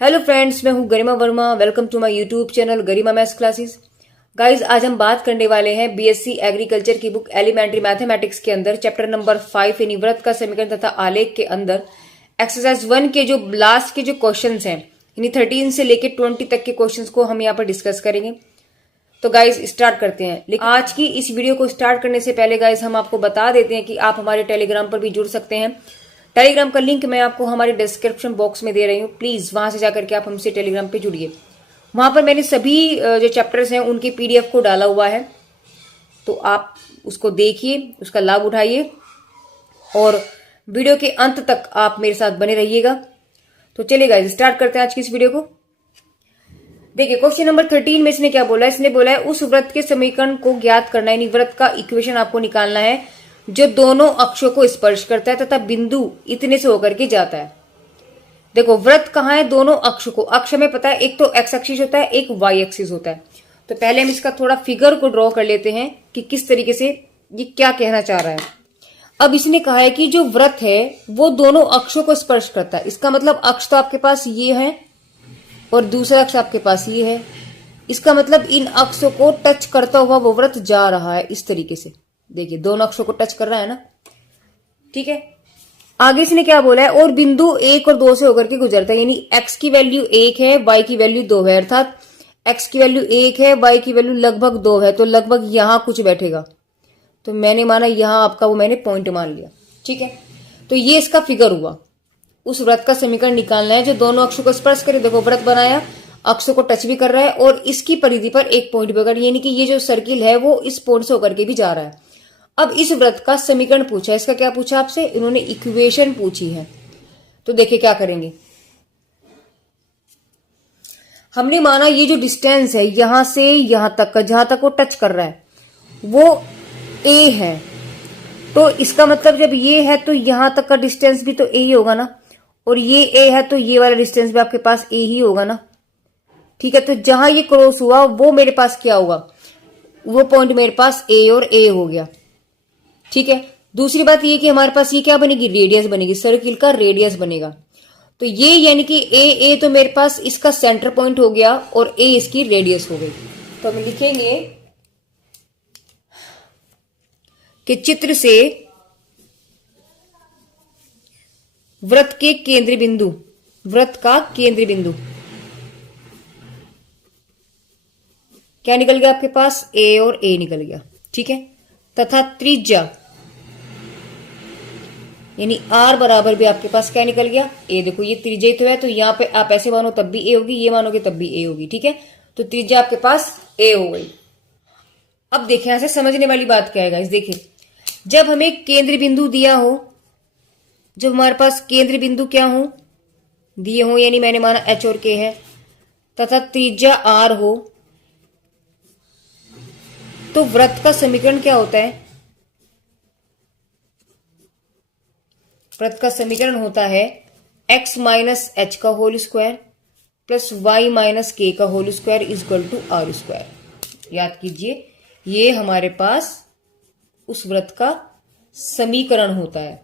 Hello friends, मैं हूं Garima Verma. Welcome to my YouTube channel Garima maths classes. Guys, आज हम बात करने वाले हैं बीएससी एग्रीकल्चर की बुक एलिमेंट्री मैथमेटिक्स के अंदर चैप्टर नंबर 5 यानी व्रत का समीकरण तथा आलेख के अंदर एक्सरसाइज 1 के जो लास्ट के जो क्वेश्चन हैं यानी 13 से लेके 20 तक के क्वेश्चन को हम यहाँ पर डिस्कस करेंगे। तो गाइज स्टार्ट करते हैं। लेकिन आज की इस वीडियो को स्टार्ट करने से पहले गाइज हम आपको बता देते हैं कि आप हमारे टेलीग्राम पर भी जुड़ सकते हैं। टेलीग्राम का लिंक मैं आपको हमारे डिस्क्रिप्शन बॉक्स में दे रही हूँ। प्लीज वहां से जाकर के आप हमसे टेलीग्राम पे जुड़िए। वहां पर मैंने सभी जो चैप्टर्स हैं उनके पीडीएफ को डाला हुआ है, तो आप उसको देखिए, उसका लाभ उठाइए और वीडियो के अंत तक आप मेरे साथ बने रहिएगा। तो चलिए गाइज स्टार्ट करते हैं आज की इस वीडियो को। देखिए क्वेश्चन नंबर 13 में इसने क्या बोला है। इसने बोला है उस वृत्त के समीकरण को ज्ञात करना है, यानी वृत्त का इक्वेशन आपको निकालना है जो दोनों अक्षों को स्पर्श करता है तथा बिंदु इतने से होकर के जाता है। देखो वृत्त कहाँ है, दोनों अक्ष को। अक्ष में पता है एक तो एक्स एक्सिस होता है, एक वाई एक्सिस होता है। तो पहले हम इसका थोड़ा फिगर को ड्रॉ कर लेते हैं कि किस तरीके से ये क्या कहना चाह रहा है। अब इसने कहा है कि जो वृत्त है वो दोनों अक्षों को स्पर्श करता है। इसका मतलब अक्ष तो आपके पास ये है और दूसरा अक्ष आपके पास ये है। इसका मतलब इन अक्षों को टच करता हुआ वो वृत्त जा रहा है इस तरीके से। देखिए दोनों अक्षों को टच कर रहा है ना, ठीक है। आगे इसने क्या बोला है, और बिंदु 1 और 2 से होकर के गुजरता है, यानी x की वैल्यू 1 है, y की वैल्यू 2 है, अर्थात x की वैल्यू 1 है, y की वैल्यू लगभग 2 है, तो लगभग यहां कुछ बैठेगा। तो मैंने माना यहां आपका वो मैंने पॉइंट मान लिया, ठीक है। तो ये इसका फिगर हुआ। उस वृत्त का समीकरण निकालना है जो दोनों अक्षों को स्पर्श करे। देखो वृत्त बनाया, अक्षों को टच भी कर रहा है और इसकी परिधि पर एक पॉइंट भी होगा, यानी कि ये जो सर्किल है वो इस पॉइंट से होकर के भी जा रहा है। अब इस वृत्त का समीकरण पूछा है। इसका क्या पूछा आपसे, इन्होंने इक्वेशन पूछी है। तो देखिए क्या करेंगे। हमने माना ये जो डिस्टेंस है यहां से यहां तक का, जहां तक वो टच कर रहा है वो a है। तो इसका मतलब जब ये है तो यहां तक का डिस्टेंस भी तो a ही होगा ना, और ये a है तो ये वाला डिस्टेंस भी आपके पास a ही होगा ना, ठीक है। तो जहां ये क्रॉस हुआ वो मेरे पास क्या होगा, वो पॉइंट मेरे पास a और a हो गया, ठीक है। दूसरी बात ये कि हमारे पास ये क्या बनेगी, रेडियस बनेगी, सर्किल का रेडियस बनेगा। तो ये यानी कि ए तो मेरे पास इसका सेंटर पॉइंट हो गया और ए इसकी रेडियस हो गई। तो हम लिखेंगे कि चित्र से वृत्त के केंद्र बिंदु, वृत्त का केंद्र बिंदु क्या निकल गया आपके पास, ए और ए निकल गया, ठीक है। तथा त्रिज्या यानी आर बराबर भी आपके पास क्या निकल गया, ए। देखो ये त्रिज्या तो है, तो यहाँ पे आप ऐसे मानो तब भी ए होगी, ये मानोगे तब भी ए होगी, ठीक है। तो त्रिज्या आपके पास ए हो गई। अब देखिए यहां से समझने वाली बात क्या है गाइस। देखिए जब हमें केंद्र बिंदु दिया हो, जब हमारे पास केंद्र बिंदु क्या हो, दिए हो, यानी मैंने माना एच और के है, तथा त्रिज्या आर हो, तो वृत्त का समीकरण क्या होता है, वृत्त का समीकरण होता है x माइनस एच का whole square plus y minus K का whole square equal to R square. याद कीजिए ये हमारे पास उस वृत्त का समीकरण होता है।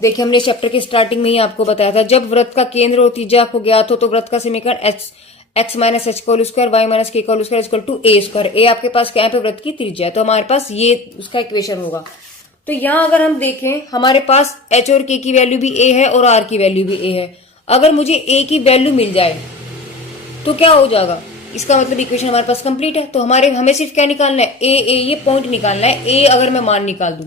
देखिए हमने चैप्टर के स्टार्टिंग में ही आपको बताया था, जब वृत्त का केंद्र और त्रिज्या को ज्ञात हो तो वृत्त का समीकरण x माइनस एच का whole square, y minus K का whole square equal to A square. ए आपके पास क्या है, पे वृत्त की त्रिज्या है, तो हमारे पास ये उसका इक्वेशन होगा। तो यहां अगर हम देखें हमारे पास h और k की वैल्यू भी a है और r की वैल्यू भी a है। अगर मुझे a की वैल्यू मिल जाए तो क्या हो जाएगा, इसका मतलब इक्वेशन हमारे पास कंप्लीट है। तो हमें सिर्फ क्या निकालना है, a ये पॉइंट निकालना है। a अगर मैं मान निकाल दूं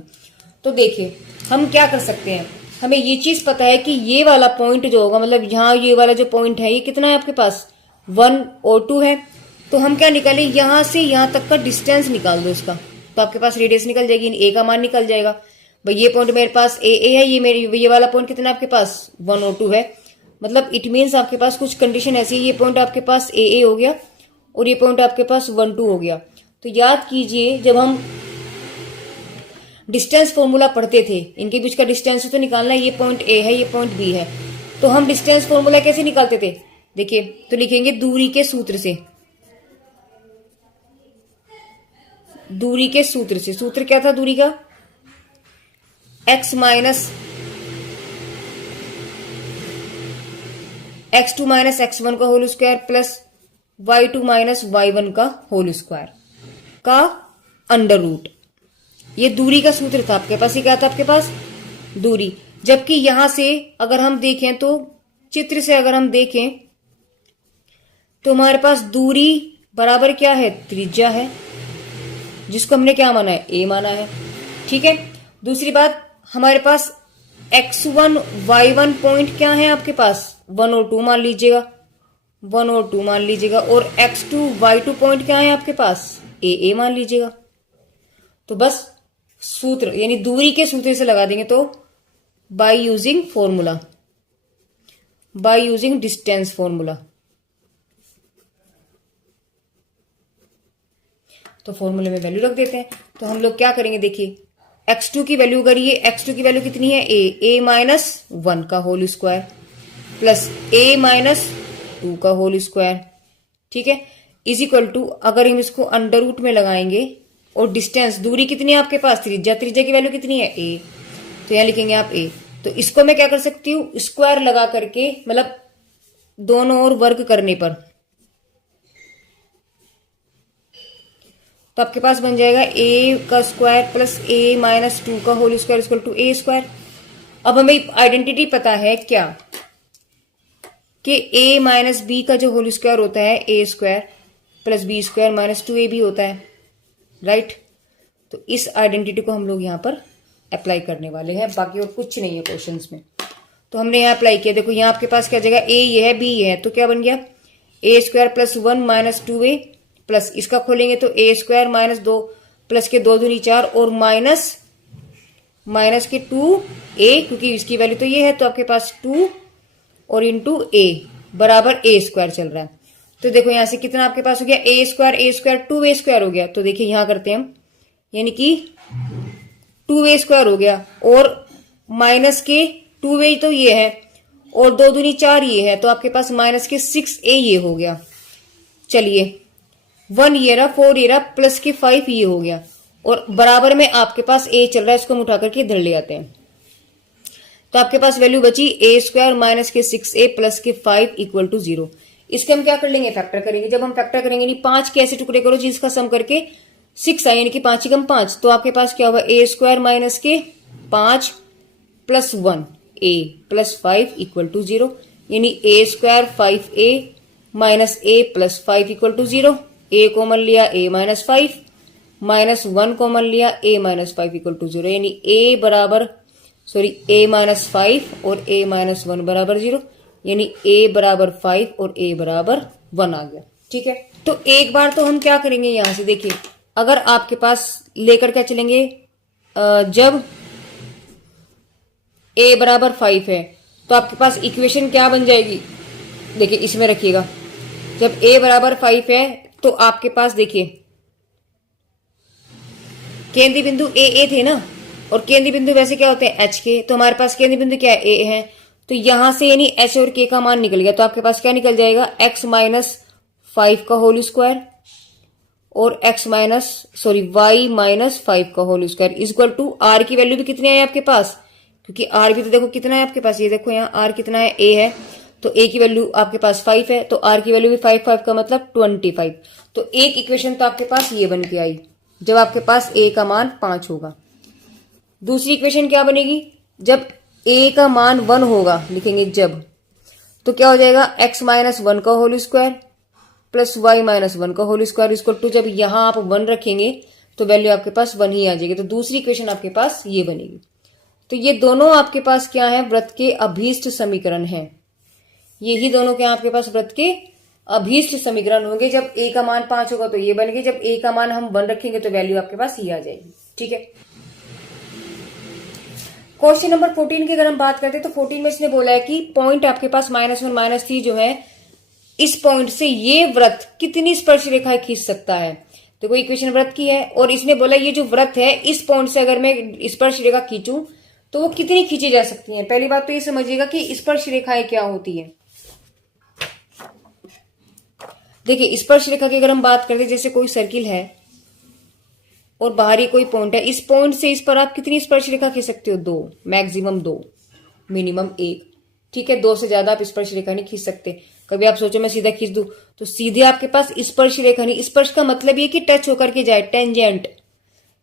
तो देखिए हम क्या कर सकते हैं, हमें ये चीज पता है कि ये वाला पॉइंट जो होगा, मतलब यहाँ ये वाला जो पॉइंट है ये कितना है आपके पास, 1 और 2 है। तो हम क्या निकालें, यहां से यहां तक का डिस्टेंस निकाल दो इसका, तो आपके पास रेडियस निकल जाएगी, ए का मान निकल जाएगा। भाई ये पॉइंट मेरे पास ए है, ये वाला पॉइंट कितना आपके पास 1 और 2 है। मतलब इट मीन्स आपके पास कुछ कंडीशन ऐसी है, ये पॉइंट आपके पास ए हो गया और ये पॉइंट आपके पास 1 2 हो गया। तो याद कीजिए जब हम डिस्टेंस फॉर्मूला पढ़ते थे, इनके बीच का डिस्टेंस तो निकालना है, ये पॉइंट ए है, ये पॉइंट बी है, तो हम डिस्टेंस फॉर्मूला कैसे निकालते थे, देखिए तो लिखेंगे दूरी के सूत्र से। दूरी के सूत्र से, सूत्र क्या था दूरी का, x minus x2 minus x1 का whole square plus y2 minus y1 का होल स्क्वायर का अंडर रूट। ये दूरी का सूत्र था आपके पास। ये क्या था आपके पास? दूरी। जबकि यहां से अगर हम देखें तो चित्र से अगर हम देखें तो हमारे पास दूरी बराबर क्या है? त्रिज्या है, जिसको हमने क्या माना है? a माना है। ठीक है। दूसरी बात, हमारे पास x1 y1 पॉइंट क्या है आपके पास? 1 और 2 मान लीजिएगा, 1 और 2 मान लीजिएगा। और x2 y2 पॉइंट क्या है आपके पास? a मान लीजिएगा। तो बस सूत्र यानी दूरी के सूत्र से लगा देंगे तो by using formula, by using distance formula. तो फॉर्मूले में वैल्यू रख देते हैं। तो हम लोग क्या करेंगे, देखिए x2 की वैल्यू करिए। x2 की वैल्यू कितनी है? a माइनस 1 का whole square plus a minus 2 का होल स्क्वायर। ठीक है। इज इक्वल टू, अगर हम इसको अंडर रूट में लगाएंगे और डिस्टेंस दूरी कितनी है आपके पास? त्रिज्या। त्रिज्या की वैल्यू कितनी है? a। तो यहां लिखेंगे आप a। तो इसको मैं क्या कर सकती हूं? स्क्वायर लगा करके, मतलब दोनों ओर वर्ग करने पर, तो आपके पास बन जाएगा a का स्क्वायर प्लस a माइनस 2 का whole square equal to a square. अब हमें आइडेंटिटी पता है क्या कि a माइनस b का जो होल स्क्वायर होता है a square plus b square minus 2ab होता है, राइट। तो इस आइडेंटिटी को हम लोग यहाँ पर अप्लाई करने वाले हैं, बाकी और कुछ नहीं है क्वेश्चंस में। तो हमने यहाँ अप्लाई किया। देखो यहाँ आपके पास क्या जगह a ये है, b ये है, तो क्या बन गया? a square plus 1 minus 2a plus इसका खोलेंगे तो a स्क्वायर माइनस 2 प्लस के 2 दूनी 4 और माइनस के 2a, क्योंकि इसकी वैल्यू तो ये है, तो आपके पास 2 और इंटू a बराबर a स्क्वायर चल रहा है। तो देखो यहां से कितना आपके पास हो गया? a स्क्वायर 2a स्क्वायर हो गया। तो देखिए यहां करते हैं हम, यानी कि 2a स्क्वायर हो गया और माइनस के 2a तो ये है और 2 दूनी 4 ये है, तो आपके पास माइनस के 6a ये हो गया। चलिए 1 ये रहा, 4 ये रहा, प्लस के 5 ये हो गया और बराबर में आपके पास a चल रहा है, इसको हम उठा करके इधर ले आते हैं। तो आपके पास वैल्यू बची a स्क्वायर माइनस के 6a प्लस के 5 इक्वल टू 0। इसके हम क्या कर लेंगे? फैक्टर करेंगे। जब हम फैक्टर करेंगे, यानी 5 के ऐसे टुकड़े करो जिसका सम करके 6 आए, यानी कि 5 कम 5, तो आपके पास क्या होगा? a स्क्वायर माइनस के 5 plus 1 a plus 5 equal to 0, यानी a square 5a minus a plus 5 equal to 0। a common लिया a माइनस 5 माइनस 1 कॉमन लिया a माइनस 5 इक्वल टू 0, यानी a माइनस 5 और a माइनस 1 बराबर 0, यानी a बराबर 5 और a बराबर 1 आ गया। ठीक है। तो एक बार तो हम क्या करेंगे, यहां से देखिए, अगर आपके पास लेकर क्या चलेंगे, जब a बराबर 5 है तो आपके पास इक्वेशन क्या बन जाएगी? देखिए इसमें रखिएगा, जब a बराबर 5 है तो आपके पास देखिए केंद्रीय बिंदु a थे ना, और केंद्रीय बिंदु वैसे क्या होते हैं? h के। तो हमारे पास केंद्रीय बिंदु क्या है? a है। तो यहां से यानी h और k का मान निकल गया, तो आपके पास क्या निकल जाएगा? x माइनस 5 का होल स्क्वायर और y माइनस 5 का whole square equal to r की वैल्यू भी कितनी है आपके पास? क्योंकि r भी तो देखो कितना है आपके पास, ये देखो यहाँ r कितना है? a है, तो a की वैल्यू आपके पास 5 है, तो r की वैल्यू भी 5 का मतलब 25। तो एक इक्वेशन तो आपके पास ये बन के आई जब आपके पास a का मान 5 होगा। दूसरी इक्वेशन क्या बनेगी? जब a का मान 1 होगा, लिखेंगे जब, तो क्या हो जाएगा? x माइनस 1 का whole square plus y minus 1 का होल स्क्वायर इक्वल टू, जब यहां आप 1 रखेंगे तो वैल्यू आपके पास 1 ही आ जाएगी। तो दूसरी इक्वेशन आपके पास ये बनेगी। तो ये दोनों आपके पास क्या है? व्रत के अभीष्ट समीकरण है। यही दोनों क्या आपके पास? व्रत के अभीष्ट समीकरण होंगे। जब a का मान 5 होगा तो ये बनेगी, जब a का मान हम 1 रखेंगे तो वैल्यू आपके पास ये आ जाएगी। ठीक है। क्वेश्चन नंबर 14 की अगर हम बात करते हैं तो 14 में इसने बोला है कि पॉइंट आपके पास -1 -3 जो है, इस पॉइंट से ये व्रत कितनी स्पर्श रेखाएं खींच सकता है। तो कोई इक्वेशन व्रत की है और इसने बोला ये जो व्रत है इस पॉइंट से अगर मैं स्पर्श रेखा खींचूं तो वो कितनी खींची जा सकती है। पहली बात तो ये समझिएगा कि स्पर्श रेखाएं क्या होती है। देखिए स्पर्श रेखा की अगर हम बात करते हैं, जैसे कोई सर्किल है और बाहरी कोई पॉइंट है, इस पॉइंट से इस पर आप कितनी स्पर्श रेखा खींच सकते हो? 2, मैक्सिमम 2, मिनिमम 1। ठीक है, 2 से ज्यादा आप स्पर्श रेखा नहीं खींच सकते। कभी आप सोचो मैं सीधा खींच दूं तो सीधे आपके पास स्पर्श रेखा नहीं, स्पर्श का मतलब ये कि टच होकर के जाए, टेंजेंट।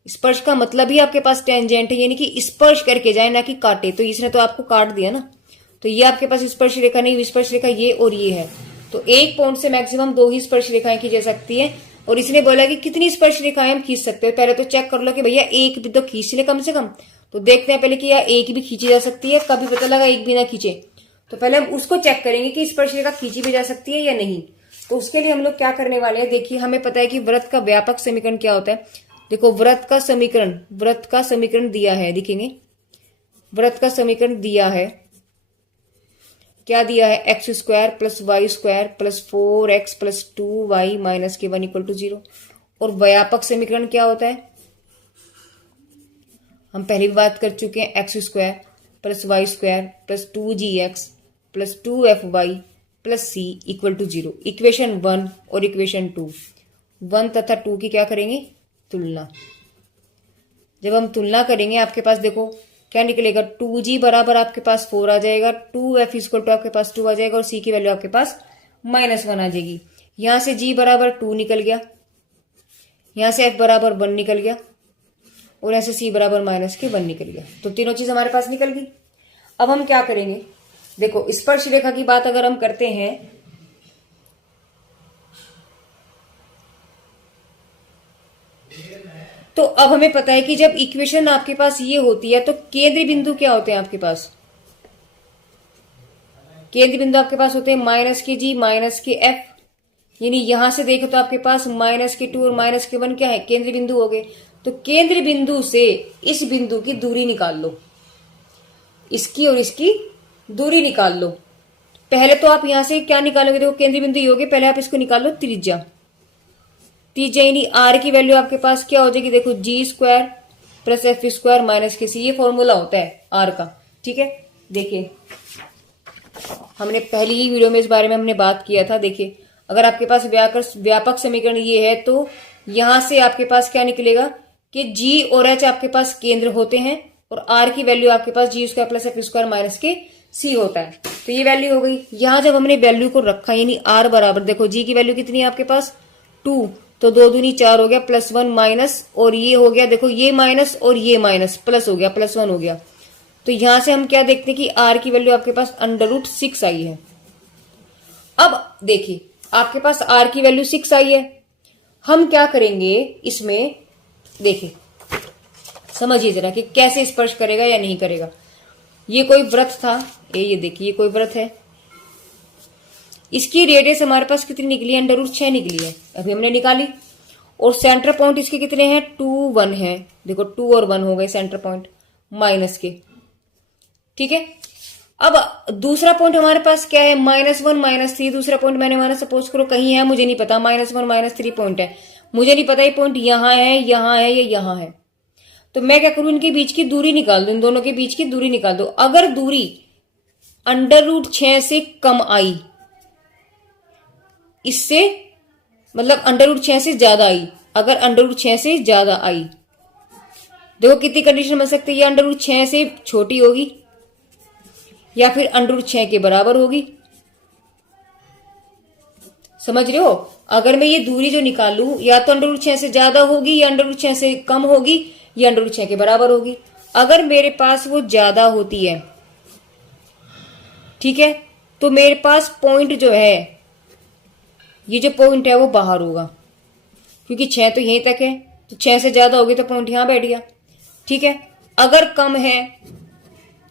स्पर्श का मतलब ही आपके पास टेंजेंट है, यानी कि स्पर्श करके जाए ना कि काटे। तो इसने तो आपको काट दिया ना, तो ये आपके पास स्पर्श रेखा नहीं, स्पर्श रेखा ये और ये है। तो एक पॉइंट से मैक्सिमम 2 ही स्पर्श रेखाएं खींची जा सकती है। और इसने बोला कि कितनी स्पर्श रेखाएं हम खींच सकते हैं। पहले तो चेक कर लो कि भैया एक भी तो खींच ले कम से कम। तो देखते हैं पहले कि यार एक भी खींची जा सकती है, कभी पता लगा एक भी ना खींचे। तो पहले हम उसको चेक करेंगे कि स्पर्श रेखा खींची भी जा सकती है या नहीं। तो उसके लिए हम लोग क्या करने वाले हैं, देखिए हमें पता है कि वृत्त का व्यापक समीकरण क्या होता है। देखो वृत्त का समीकरण दिया है, दिखेंगे वृत्त का समीकरण दिया है, क्या दिया है, X square plus Y square plus 4x plus 2y minus के 1 इक्वल टू 0। और व्यापक समीकरण क्या होता है, हम पहले भी बात कर चुके हैं, X square plus Y square plus 2gx plus 2fy plus c equal to 0। Equation 1 और इक्वेशन 2, 1 तथा 2 की क्या करेंगे, तुलना। जब हम तुलना करेंगे आपके पास देखो क्या निकलेगा, 2g बराबर आपके पास 4 आ जाएगा, 2f इक्वल टू आपके पास 2 आ जाएगा और c की वैल्यू आपके पास -1 आ जाएगी। यहां से g बराबर 2 निकल गया, यहां से f बराबर 1 निकल गया और यहां से c बराबर -1 निकल गया। तो तीनों चीज हमारे पास निकल गई। अब हम क्या करेंगे, देखो स्पर्श रेखा की बात अगर हम करते हैं तो अब हमें पता है कि जब इक्वेशन आपके पास ये होती है तो केंद्र बिंदु क्या होते हैं आपके पास, केंद्र बिंदु आपके पास होते हैं -g -f। यानी यहां से देखो तो आपके पास -2 और -1 क्या है, केंद्र बिंदु हो गए। तो केंद्र बिंदु से इस बिंदु की दूरी निकाल लो, इसकी और इसकी दूरी निकाल लो। पहले तो आप यहां से क्या निकालोगे, देखो केंद्र बिंदु ये हो गए, पहले आप इसको निकाल लो त्रिज्या। त्रिज्या यानी आर की वैल्यू आपके पास क्या हो जाएगी, देखो G square plus F square minus के सी, ये फॉर्मूला होता है आर का। ठीक है, देखिए हमने पहली ही वीडियो में इस बारे में हमने बात किया था। देखिए अगर आपके पास व्यापक समीकरण ये है तो यहां से आपके पास क्या निकलेगा कि जी और एच आपके पास केंद्र होते हैं और आर की वैल्यू आपके पास G square plus F square minus के सी होता है। तो ये वैल्यू हो गई। यहां जब हमने वैल्यू को रखा यानी आर बराबर, देखो जी की वैल्यू कितनी है आपके पास 2, तो 2 दूनी 4 हो गया, +1 माइनस और ये हो गया, देखो ये माइनस और ये माइनस प्लस हो गया, +1 हो गया। तो यहां से हम क्या देखते हैं कि आर की वैल्यू आपके पास √6 आई है। अब देखिए आपके पास आर की वैल्यू 6 आई है, हम क्या करेंगे इसमें, देखिए समझिए जरा कि कैसे स्पर्श करेगा या नहीं करेगा। ये कोई वृत्त था, ये देखिए ये कोई वृत्त है, इसकी रेडियस हमारे पास कितनी निकली है, √6 निकली है, अभी हमने निकाली। और सेंटर पॉइंट इसके कितने हैं, 2 1 है, देखो 2 और 1 हो गए सेंटर पॉइंट माइनस के। ठीक है, अब दूसरा पॉइंट हमारे पास क्या है, -1 -3। दूसरा पॉइंट मैंने माना सपोज करो कहीं है, मुझे नहीं पता, -1 -3 पॉइंट है, मुझे नहीं पता ये पॉइंट यहां है, यहां है या यहां है। तो मैं क्या करूं, इनके बीच की दूरी निकाल दो, इन दोनों के बीच की दूरी निकाल दो। अगर दूरी √6 से कम आई, इससे मतलब √6 से ज्यादा आई, अगर √6 से ज्यादा आई, देखो कितनी कंडीशन बन सकती है, ये √6 से छोटी होगी या फिर √6 के बराबर होगी। समझ रहे हो, अगर मैं ये दूरी जो निकालू या तो √6 से ज्यादा होगी या √6 से कम होगी या √6 के बराबर होगी। अगर मेरे पास वो ज्यादा होती है, ठीक है, तो मेरे पास पॉइंट जो है, ये जो पॉइंट है वो बाहर होगा, क्योंकि 6 तो यहीं तक है, तो 6 से ज्यादा होगी तो पॉइंट यहां बैठ गया। ठीक है, अगर कम है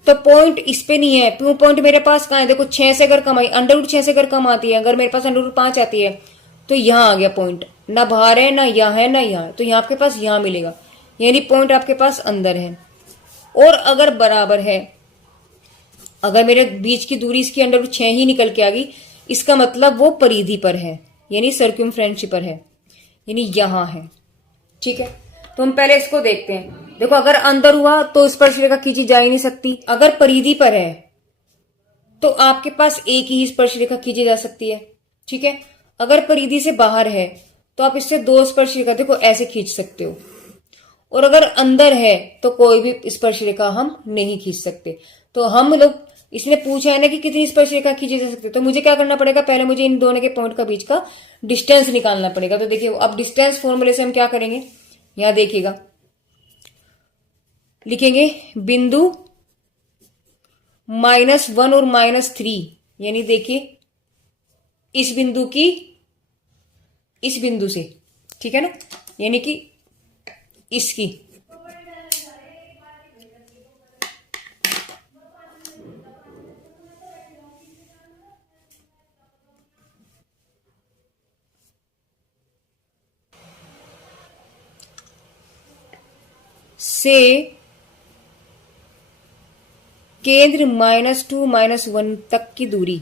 तो पॉइंट इस पे नहीं है, क्यों, पॉइंट मेरे पास कहां है, देखो 6 से अगर कम आई, √6 से अगर कम आती है, अगर मेरे पास √5 आती है तो यहां आ गया पॉइंट, ना बाहर है ना यहां है ना यहां है, तो यहां आपके पास यहां मिलेगा, यानी पॉइंट आपके पास अंदर है। और अगर बराबर है, अगर मेरे बीच की दूरी इसकी √6 ही निकल के आ गई, इसका मतलब वो परिधि पर है, यानी सर्क्यूमफ्रेंस पर है, यानी यहां है। ठीक है, तो हम पहले इसको देखते हैं। देखो अगर अंदर हुआ तो स्पर्श रेखा खींची जा ही नहीं सकती, अगर परिधि पर है तो आपके पास एक ही स्पर्श रेखा खींची जा सकती है। ठीक है, अगर परिधि से बाहर है तो आप इससे 2 स्पर्श रेखा देखो ऐसे खींच सकते हो, और अगर अंदर है तो कोई भी स्पर्श रेखा हम नहीं खींच सकते। तो हम लोग इसने पूछा है ना कि कितनी स्पर्शरेखा खींची जा सकती है, तो मुझे क्या करना पड़ेगा, पहले मुझे इन दोनों के पॉइंट का बीच का डिस्टेंस निकालना पड़ेगा। तो देखिए अब डिस्टेंस फॉर्मूले से हम क्या करेंगे, यहां देखिएगा, लिखेंगे बिंदु -1 और -3, यानी देखिए इस बिंदु की इस बिंदु से, ठीक है ना, यानी कि इसकी से केंद्र -2 -1 तक की दूरी,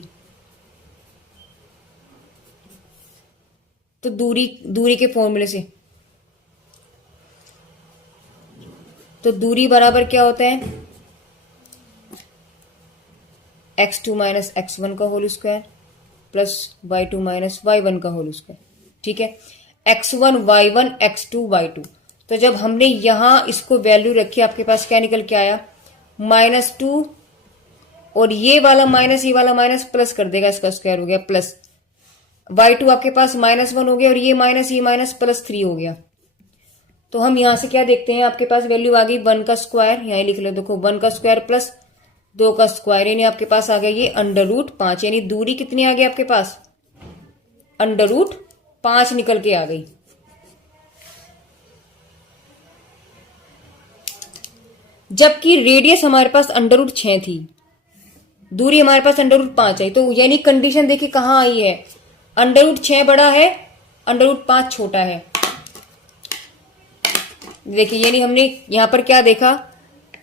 तो दूरी के फॉर्मूले से, तो दूरी बराबर क्या होता है, x2 - x1 का whole square plus y2 - y1 का होल स्क्वायर, ठीक है, x1 y1 x2 y2। तो जब हमने यहां इसको वैल्यू रखी, आपके पास क्या निकल के आया, -2 और ये वाला माइनस ये वाला माइनस प्लस कर देगा, इसका स्क्वायर हो गया प्लस y2 आपके पास -1 हो गया और ये माइनस +3 हो गया। तो हम यहां से क्या देखते हैं, आपके पास वैल्यू आ गई 1 का स्क्वायर, यहां लिख लो, देखो 1 का स्क्वायर प्लस 2 का स्क्वायर, यानी आपके पास आ गया ये √5, यानी दूरी कितनी आ गई आपके पास, √5 निकल के आ गई। जबकि रेडियस हमारे पास √6 थी, दूरी हमारे पास √5 आई, तो यानी कंडीशन देखिए कहां आई है, √6 बड़ा है, √5 छोटा है। देखिए यानी हमने यहां पर क्या देखा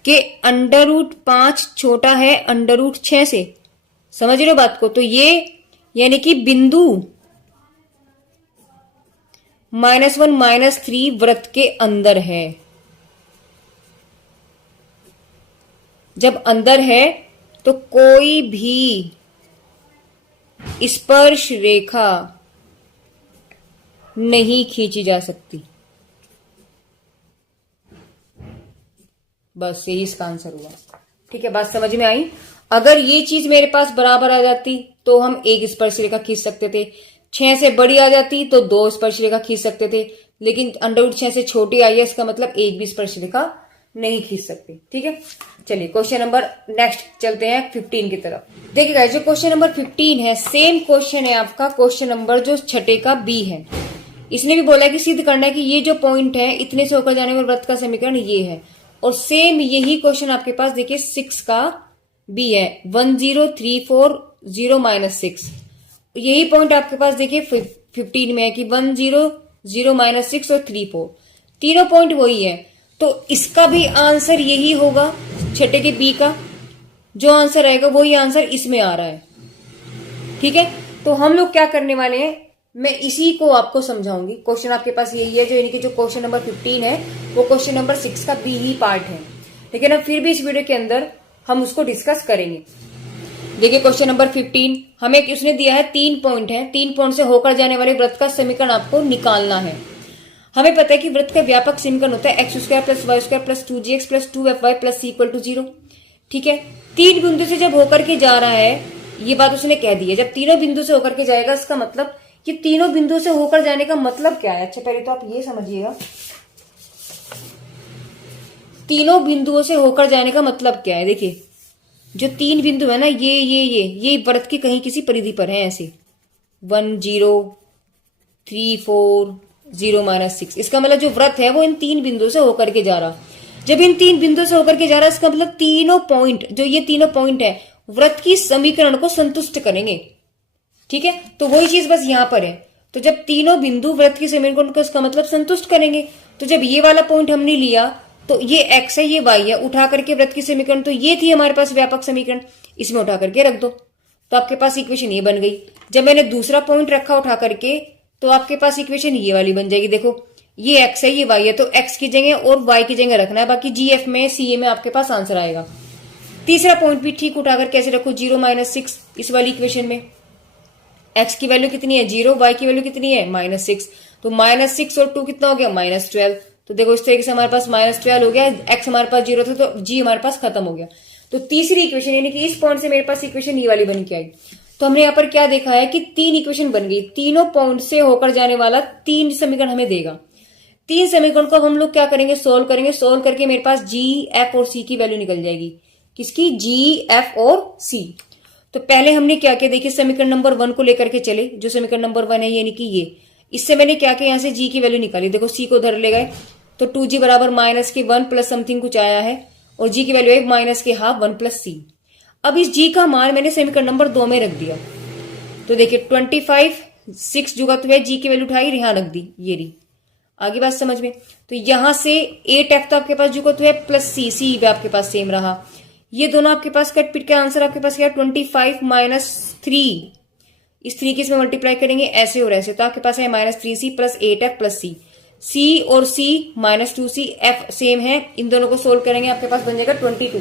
कि √5 छोटा है √6 से, समझ रहे हो बात को। तो ये यानी कि बिंदु -1 -3 वृत्त के अंदर है। जब अंदर है तो कोई भी स्पर्श रेखा नहीं खींची जा सकती। बस यही इसका आंसर हुआ, ठीक है, बात समझ में आई। अगर ये चीज मेरे पास बराबर आ जाती तो हम एक स्पर्श रेखा खींच सकते थे, 6 से बड़ी आ जाती तो 2 स्पर्श रेखा खींच सकते थे, लेकिन √6 से छोटी आई है, इसका मतलब एक भी स्पर्श रेखा नहीं खींच सकते, ठीक है। चलिए क्वेश्चन नंबर नेक्स्ट चलते हैं 15 की तरफ। देखिएगा जो क्वेश्चन नंबर 15 है, सेम क्वेश्चन है आपका क्वेश्चन नंबर जो छठे का बी है। इसने भी बोला है कि सिद्ध करना है कि ये जो पॉइंट है इतने से होकर जाने वाले वृत्त का समीकरण ये है, और सेम यही क्वेश्चन आपके पास देखिए 6 का बी है, 10340 -6। यही पॉइंट आपके पास देखिए 15 में है कि 100 -6 और 34, तीनों पॉइंट वही है। तो इसका भी आंसर यही होगा, छठे के बी का जो आंसर आएगा वही आंसर इसमें आ रहा है, ठीक है। तो हम लोग क्या करने वाले हैं, मैं इसी को आपको समझाऊंगी। क्वेश्चन आपके पास यही है, जो यानी कि जो क्वेश्चन नंबर 15 है वो क्वेश्चन नंबर 6 का बी ही पार्ट है, लेकिन अब फिर भी इस वीडियो के अंदर हम उसको डिस्कस करेंगे। देखिए क्वेश्चन नंबर 15 हमें उसने दिया है 3 पॉइंट है, 3 पॉइंट से होकर जाने वाले वृत्त का समीकरण आपको निकालना है। हमें पता है कि वृत्त का व्यापक समीकरण होता है x² + y² + 2gx + 2fy + c = 0, ठीक है। 3 बिंदु से जब होकर के जा रहा है, ये बात उसने कह दी है, जब तीनों बिंदु से होकर के जाएगा, इसका मतलब कि तीनों बिंदु से होकर जाने का मतलब क्या है। अच्छा पहले तो आप ये समझिएगा, तीनों बिंदुओं से होकर जाने का मतलब क्या है। देखिए जो 3 बिंदु है ना, ये वृत्त की कहीं किसी परिधि पर है, ऐसे 1 0 3 4 0 -6, इसका मतलब जो वृत्त है वो इन 3 बिंदुओं से होकर के जा रहा। जब इन 3 बिंदुओं से होकर के जा रहा है, इसका मतलब तीनों पॉइंट, जो ये तीनों पॉइंट है, वृत्त की समीकरण को संतुष्ट करेंगे, ठीक है। तो वही चीज बस यहां पर है। तो जब तीनों बिंदु वृत्त की समीकरण को इसका मतलब संतुष्ट करेंगे, तो जब ये वाला पॉइंट हमने लिया तो ये x है, ये y है, उठा करके वृत्त की समीकरण, तो ये थी हमारे पास व्यापक समीकरण, इसमें उठा करके रख दो, तो आपके पास इक्वेशन ये बन गई। जब मैंने दूसरा पॉइंट रखा उठा करके, तो आपके पास इक्वेशन ये वाली बन जाएगी। देखो ये x है, ये y है, तो x की जगह और y की जगह रखना है, बाकी GF में CA में आपके पास आंसर आएगा। तीसरा पॉइंट भी ठीक उठाकर कैसे रखो, 0 -6 इस वाली इक्वेशन में, x की वैल्यू कितनी है 0, y की वैल्यू कितनी है -6, तो -6 और 2 कितना हो गया -12। तो देखो इस तरीके से हमारे पास -12 हो गया, x हमारे पास 0 था तो g हमारे पास खत्म हो गया। तो तीसरी इक्वेशन यानी कि इस पॉइंट से मेरे पास इक्वेशन ये वाली बन के आई। तो हमने यहाँ पर क्या देखा है कि 3 इक्वेशन बन गई, तीनों पॉइंट से होकर जाने वाला 3 समीकरण हमें देगा। 3 समीकरण को हम लोग क्या करेंगे, सोल्व करेंगे। सोल्व करके मेरे पास जी, एफ और सी की वैल्यू निकल जाएगी। किसकी? जी, एफ और सी। तो पहले हमने क्या किया, देखिए समीकरण नंबर 1 को लेकर के चले, जो समीकरण नंबर 1 है यानी कि ये, इससे मैंने क्या किया, यहाँ से जी की वैल्यू निकाली। देखो सी को धर ले गए तो 2g बराबर माइनस के 1 प्लस समथिंग कुछ आया है, और जी की वैल्यू है माइनस के हाफ 1 प्लस सी। अब इस जी का मान मैंने समीकरण नंबर 2 में रख दिया। तो देखिए 25 6 जुगत हुए, जी की वैल्यू उठाई, यहां रख दी, ये रही। आगे बात समझ में। तो यहां से 8f तो आपके पास जुगत हुए प्लस सी, सी भी आपके पास सेम रहा। ये दोनों आपके पास कट पिट के आंसर आपके पास क्या है, 25 माइनस 3। इस 3 के इसमें मल्टीप्लाई करेंगे ऐसे और ऐसे, तो आपके पास है minus 3c plus 8f plus C. C और C minus 2c, F same है, इन दोनों को सोल्व करेंगे आपके पास बन जाएगा 22।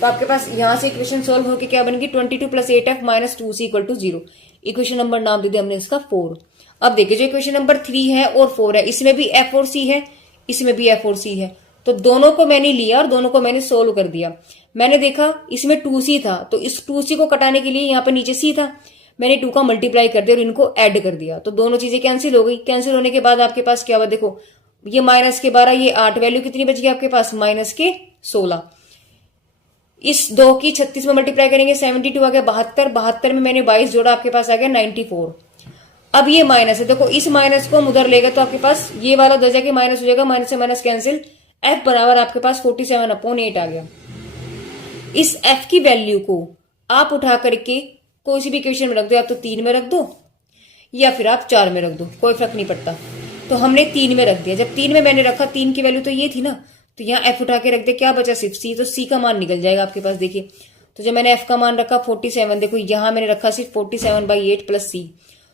तो आपके पास यहां से इक्वेशन सोल्व होकर क्या बनेगी, 22 plus 8f minus 2c equal to 0। Equation number नाम दे दिया हमने इसका 4। अब देखिए जो इक्वेशन नंबर 3 है और 4 है, इसमें भी एफ और सी है, इसमें भी एफ और सी है। तो दोनों को मैंने लिया और दोनों को मैंने सोल्व कर दिया। मैंने देखा इसमें 2c था, तो इस 2c को कटाने के लिए यहाँ पर नीचे c था, मैंने 2 का मल्टीप्लाई कर दिया और इनको ऐड कर दिया। तो दोनों चीजें कैंसिल हो गई। कैंसिल होने के बाद आपके पास क्या हुआ, देखो ये माइनस के 12, ये 8, वैल्यू कितनी बच गई आपके पास, माइनस के 16। इस 2 की 36 में मल्टीप्लाई करेंगे 72 आ गया 72, 72 में मैंने 22 जोड़ा, आपके पास आ गया 94। अब ये माइनस है, देखो इस माइनस को हम उधर लेगा तो आपके पास ये वाला उधर जाके माइनस हो जाएगा, माइनस से माइनस कैंसिल, एफ बराबर आपके पास 47/8 आ गया। इस एफ की वैल्यू को आप उठा करके कोई सी भी इक्वेशन में रख दो, या तो 3 में रख दो या फिर आप 4 में रख दो, कोई फर्क नहीं पड़ता। तो हमने 3 में रख दिया। जब 3 में मैंने रखा, 3 की वैल्यू तो ये थी ना, तो यहाँ एफ उठा के रख दे, क्या बचा सिर्फ सी, तो सी का मान निकल जाएगा आपके पास। देखिए तो जब मैंने एफ का मान रखा 47, देखो यहाँ मैंने रखा सिर्फ 47/8 प्लस सी।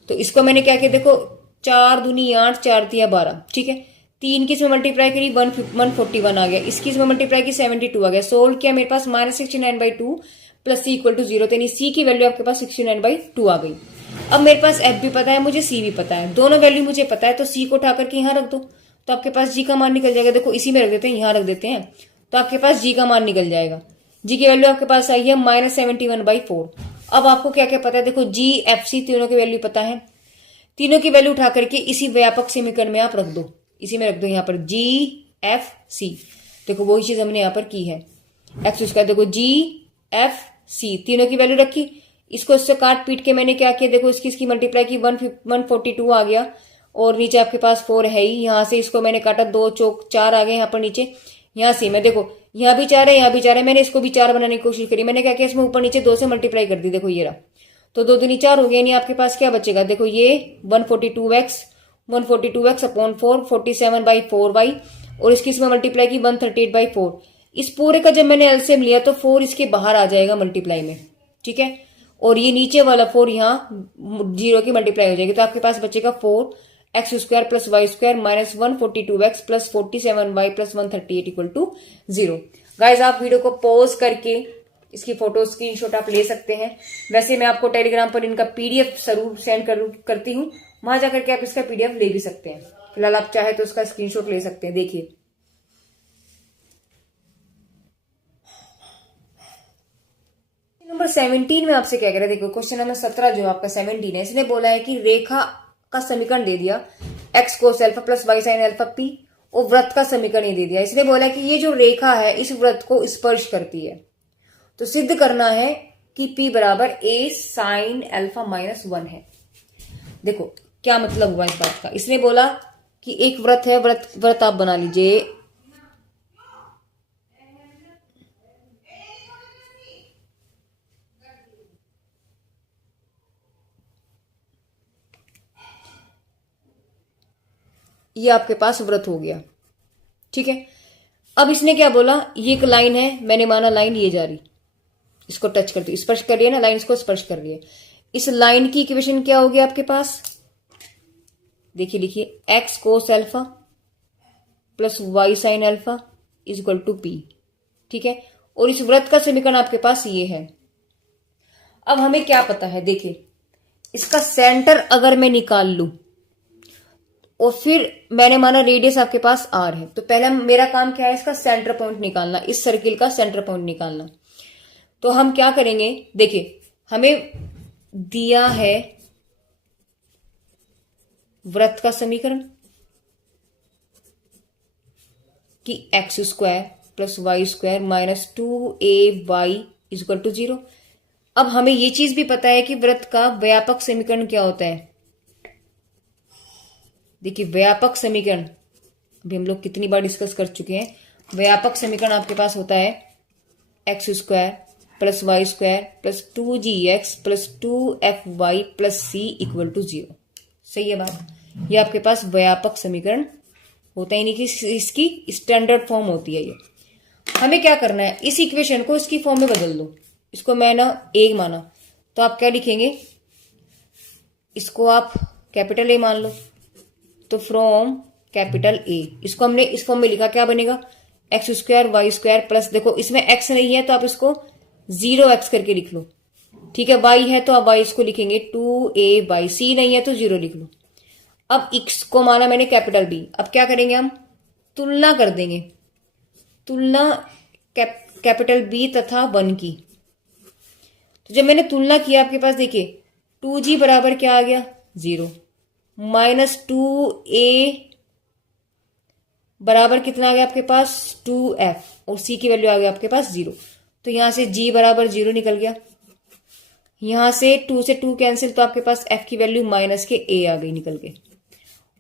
तो इसको मैंने क्या किया, देखो 4 दूनी 8, 4 दिया 12, ठीक है। 3 की इसमें मल्टीप्लाई करी 141 आ गया, इसकी इसमें मल्टीप्लाई की 72 आ गया। सोल्व किया, मेरे पास minus 69/2 plus C equal to 0, यानी सी की वैल्यू आपके पास 69/2 आ गई। अब मेरे पास एफ भी पता है, मुझे सी भी पता है, दोनों वैल्यू मुझे पता है, तो सी को उठा करके यहाँ रख दो, तो आपके पास जी का मान निकल जाएगा। देखो इसी में रख देते हैं, यहाँ रख देते हैं, तो आपके पास जी का मान निकल जाएगा। जी की वैल्यू आपके पास आई है माइनस 71/4। अब आपको क्या क्या पता है, देखो जी, एफ, सी तीनों की वैल्यू पता है। तीनों की वैल्यू उठा करके इसी व्यापक समीकरण में आप रख दो, इसी में रख दो, यहाँ पर जी, एफ, सी। देखो वही चीज हमने यहाँ पर की है, एक्स उसका, देखो जी, एफ, सी तीनों की वैल्यू रखी। इसको इससे काट पीट के मैंने क्या किया, देखो इसकी मल्टीप्लाई की 142 आ गया, और नीचे आपके पास 4 है ही, यहाँ से इसको मैंने काटा, 2 चौक 4 आ गए यहाँ पर नीचे। यहाँ से मैं देखो यहाँ भी 4 है, यहाँ भी 4 है, मैंने इसको भी 4 बनाने की कोशिश करी। मैंने क्या किया, इसमें ऊपर नीचे 2 से मल्टीप्लाई कर दी, देखो ये रहा, तो 2 दूनी 4 हो गया, यानी आपके पास क्या बचेगा, देखो ये 142x, 142x अपॉन 4, 47/4y, और इसकी इसमें मल्टीप्लाई की 138/4। इस पूरे का जब मैंने एलसीएम लिया तो 4 इसके बाहर आ जाएगा मल्टीप्लाई में, ठीक है, और ये नीचे वाला 4 यहाँ 0 की मल्टीप्लाई हो जाएगी, तो आपके पास बचेगा 4x² plus y² minus 142x plus 47y plus 138 equal to 0। Guys आप वीडियो को पॉज करके इसकी फोटो स्क्रीनशॉट आप ले सकते हैं। वैसे मैं आपको टेलीग्राम पर इनका पीडीएफ जरूर सेंड करती हूँ, वहां जाकर के आप इसका पीडीएफ ले भी सकते हैं। फिलहाल आप चाहे तो उसका स्क्रीनशॉट ले सकते हैं। देखिए नंबर 17 में आपसे क्या कह रहे हैं, देखो क्वेश्चन नंबर 17 जो आपका 17 है, इसने बोला है कि रेखा का समीकरण दे दिया x cos alpha plus y sine alpha p, और वृत्त का समीकरण ये दे दिया। इसने बोला है कि ये जो रेखा है इस वृत्त को स्पर्श करती है, तो सिद्ध करना है कि p बराबर a साइन अल्फा माइनस 1 है। देखो क्या मतलब हुआ इस बात का, इसने बोला कि एक वृत्त है, वृत्त आप बना लीजिए, ये आपके पास वृत्त हो गया, ठीक है। अब इसने क्या बोला, ये एक लाइन है, मैंने माना लाइन ये जा रही, इसको टच कर दी, स्पर्श कर रही है ना, लाइन इसको स्पर्श कर रही है। इस लाइन की इक्वेशन क्या होगी आपके पास, देखिए लिखिए, x cos alpha plus y sine alpha is equal to p, ठीक है, और इस वृत्त का समीकरण आपके पास ये है। अब हमें क्या पता है, देखिए इसका सेंटर अगर मैं निकाल लूं, और फिर मैंने माना रेडियस आपके पास r है, तो पहला मेरा काम क्या है, इसका सेंटर पॉइंट निकालना, इस सर्किल का सेंटर पॉइंट निकालना। तो हम क्या करेंगे, देखिए हमें दिया है वृत्त का समीकरण कि X square plus Y square minus 2ay equal to 0। अब हमें ये चीज भी पता है कि वृत्त का व्यापक समीकरण क्या होता है। देखिए व्यापक समीकरण अभी हम लोग कितनी बार डिस्कस कर चुके हैं। व्यापक समीकरण आपके पास होता है X square plus Y square plus 2gx plus 2fy plus c equal to 0। सही है बात, ये आपके पास व्यापक समीकरण होता ही नहीं कि इसकी स्टैंडर्ड फॉर्म होती है। ये हमें क्या करना है, इस इक्वेशन को इसकी फॉर्म में बदल दो। इसको मैंने ए माना तो आप क्या लिखेंगे, इसको आप कैपिटल ए मान लो, तो फ्रॉम कैपिटल ए इसको हमने इस फॉर्म में लिखा, क्या बनेगा X square Y square plus, देखो इसमें एक्स नहीं है तो आप इसको 0x करके लिख लो, ठीक है। वाई है तो आप वाई इसको लिखेंगे 2ay, सी नहीं है तो 0 लिख लो। अब x को माना मैंने कैपिटल बी, अब क्या करेंगे हम तुलना कर देंगे, तुलना कैपिटल बी तथा 1 की। तो जब मैंने तुलना किया आपके पास देखिए 2g बराबर क्या आ गया 0, माइनस 2a बराबर कितना आ गया आपके पास 2f, और c की वैल्यू आ गया आपके पास 0। तो यहां से g बराबर 0 निकल गया, यहां से 2 से 2 कैंसिल, तो आपके पास f की वैल्यू माइनस के a आ गई निकल के,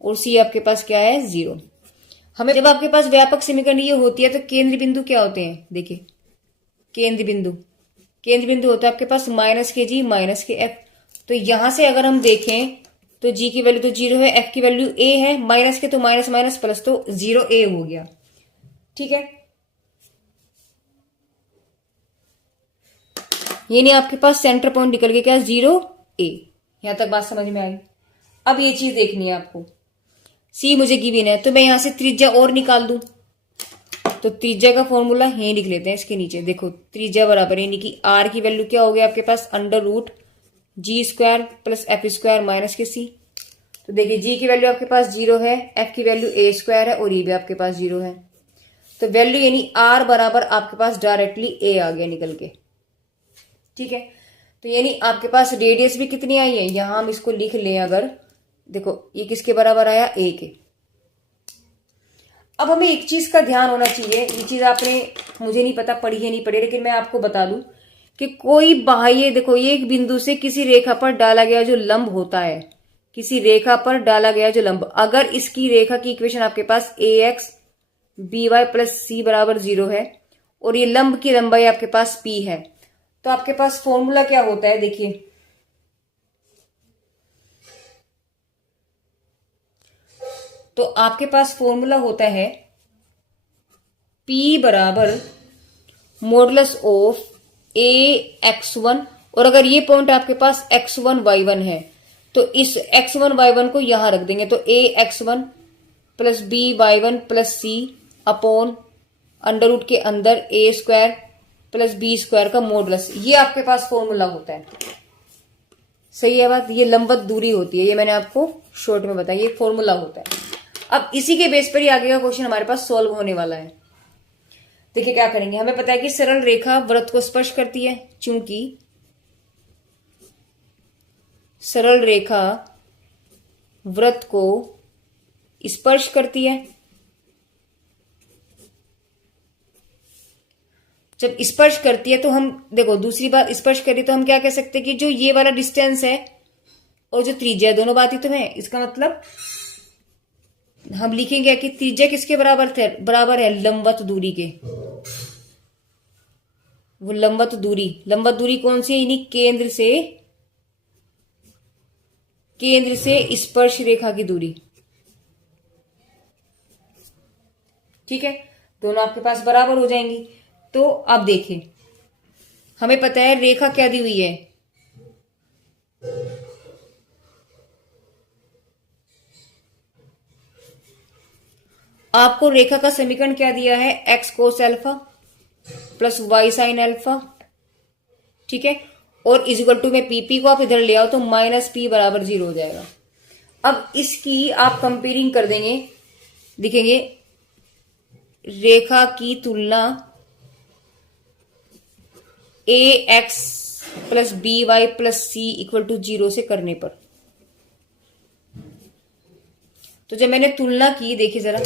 और c आपके पास क्या है 0। हमें जब आपके पास व्यापक समीकरण ये होती है तो केंद्र बिंदु क्या होते हैं, देखिए केंद्र बिंदु होता है आपके पास माइनस के जी माइनस के एफ। तो यहां से अगर हम देखें तो जी की वैल्यू तो 0 है, एफ की वैल्यू ए है, माइनस के तो माइनस माइनस प्लस, तो 0a हो गया, ठीक है। ये नहीं आपके पास सेंटर पॉइंट निकल गया क्या 0a। यहां तक बात समझ में आई। अब ये चीज देखनी है आपको, सी मुझे गिवन है तो मैं यहां से त्रिज्या और निकाल दूं, तो त्रिज्या का फॉर्मूला यही लिख लेते हैं इसके नीचे। देखो त्रिज्या बराबर यानी कि आर की वैल्यू क्या हो गया आपके पास under root G square plus F square minus के सी। तो देखिए जी की वैल्यू आपके पास 0 है, एफ की वैल्यू ए स्क्वायर है, और ये भी आपके पास 0 है। तो वैल्यू यानी आर बराबर आपके पास डायरेक्टली ए आ गया निकल के, ठीक है। तो यानी आपके पास रेडियस भी कितनी आई है, यहां हम इसको लिख लें अगर, देखो ये किसके बराबर आया ए के। अब हमें एक चीज का ध्यान होना चाहिए, ये चीज आपने मुझे नहीं पता पढ़ी है नहीं पढ़ी, लेकिन मैं आपको बता दूं कि कोई बाह्य, देखो ये एक बिंदु से किसी रेखा पर डाला गया जो लंब होता है, किसी रेखा पर डाला गया जो लंब, अगर इसकी रेखा की इक्वेशन आपके पास ए एक्स बी वाई प्लस सी बराबर 0 है और ये लंब की लंबाई आपके पास पी है, तो आपके पास फॉर्मूला क्या होता है, देखिए तो आपके पास फॉर्मूला होता है P बराबर मॉडुलस ऑफ ax1, और अगर ये पॉइंट आपके पास x1 y1 है तो इस x1 y1 को यहां रख देंगे, तो ax1 plus B y1 plus C upon under root के अंदर A square plus B square का मॉडुलस, ये आपके पास फॉर्मूला होता है। सही है बात, ये लंबवत दूरी होती है, ये मैंने आपको शॉर्ट में बताया, ये फॉर्मूला होता है। अब इसी के बेस पर ही आगे का क्वेश्चन हमारे पास सॉल्व होने वाला है। देखिए क्या करेंगे, हमें पता है कि सरल रेखा वृत्त को स्पर्श करती है, चूंकि सरल रेखा वृत्त को स्पर्श करती है, जब स्पर्श करती है तो हम देखो दूसरी बात स्पर्श करी तो हम क्या कह सकते हैं कि जो ये वाला डिस्टेंस है और जो त्रिज्या दोनों बात ही तो है, इसका मतलब हम लिखेंगे कि त्रिज्या किसके बराबर है लंबवत दूरी के। वो लंबवत दूरी कौन सी है, यानी केंद्र से स्पर्श रेखा की दूरी, ठीक है। दोनों आपके पास बराबर हो जाएंगी। तो अब देखें हमें पता है रेखा क्या दी हुई है, आपको रेखा का समीकरण क्या दिया है, X cos alpha plus Y sine alpha, ठीक है। और इजिकल टू में पीपी को आप इधर ले आओ तो माइनस पी बराबर 0 हो जाएगा। अब इसकी आप कंपेयरिंग कर देंगे, दिखेंगे रेखा की तुलना A X plus B Y plus C equal to 0 से करने पर। तो जब मैंने तुलना की, देखिए जरा,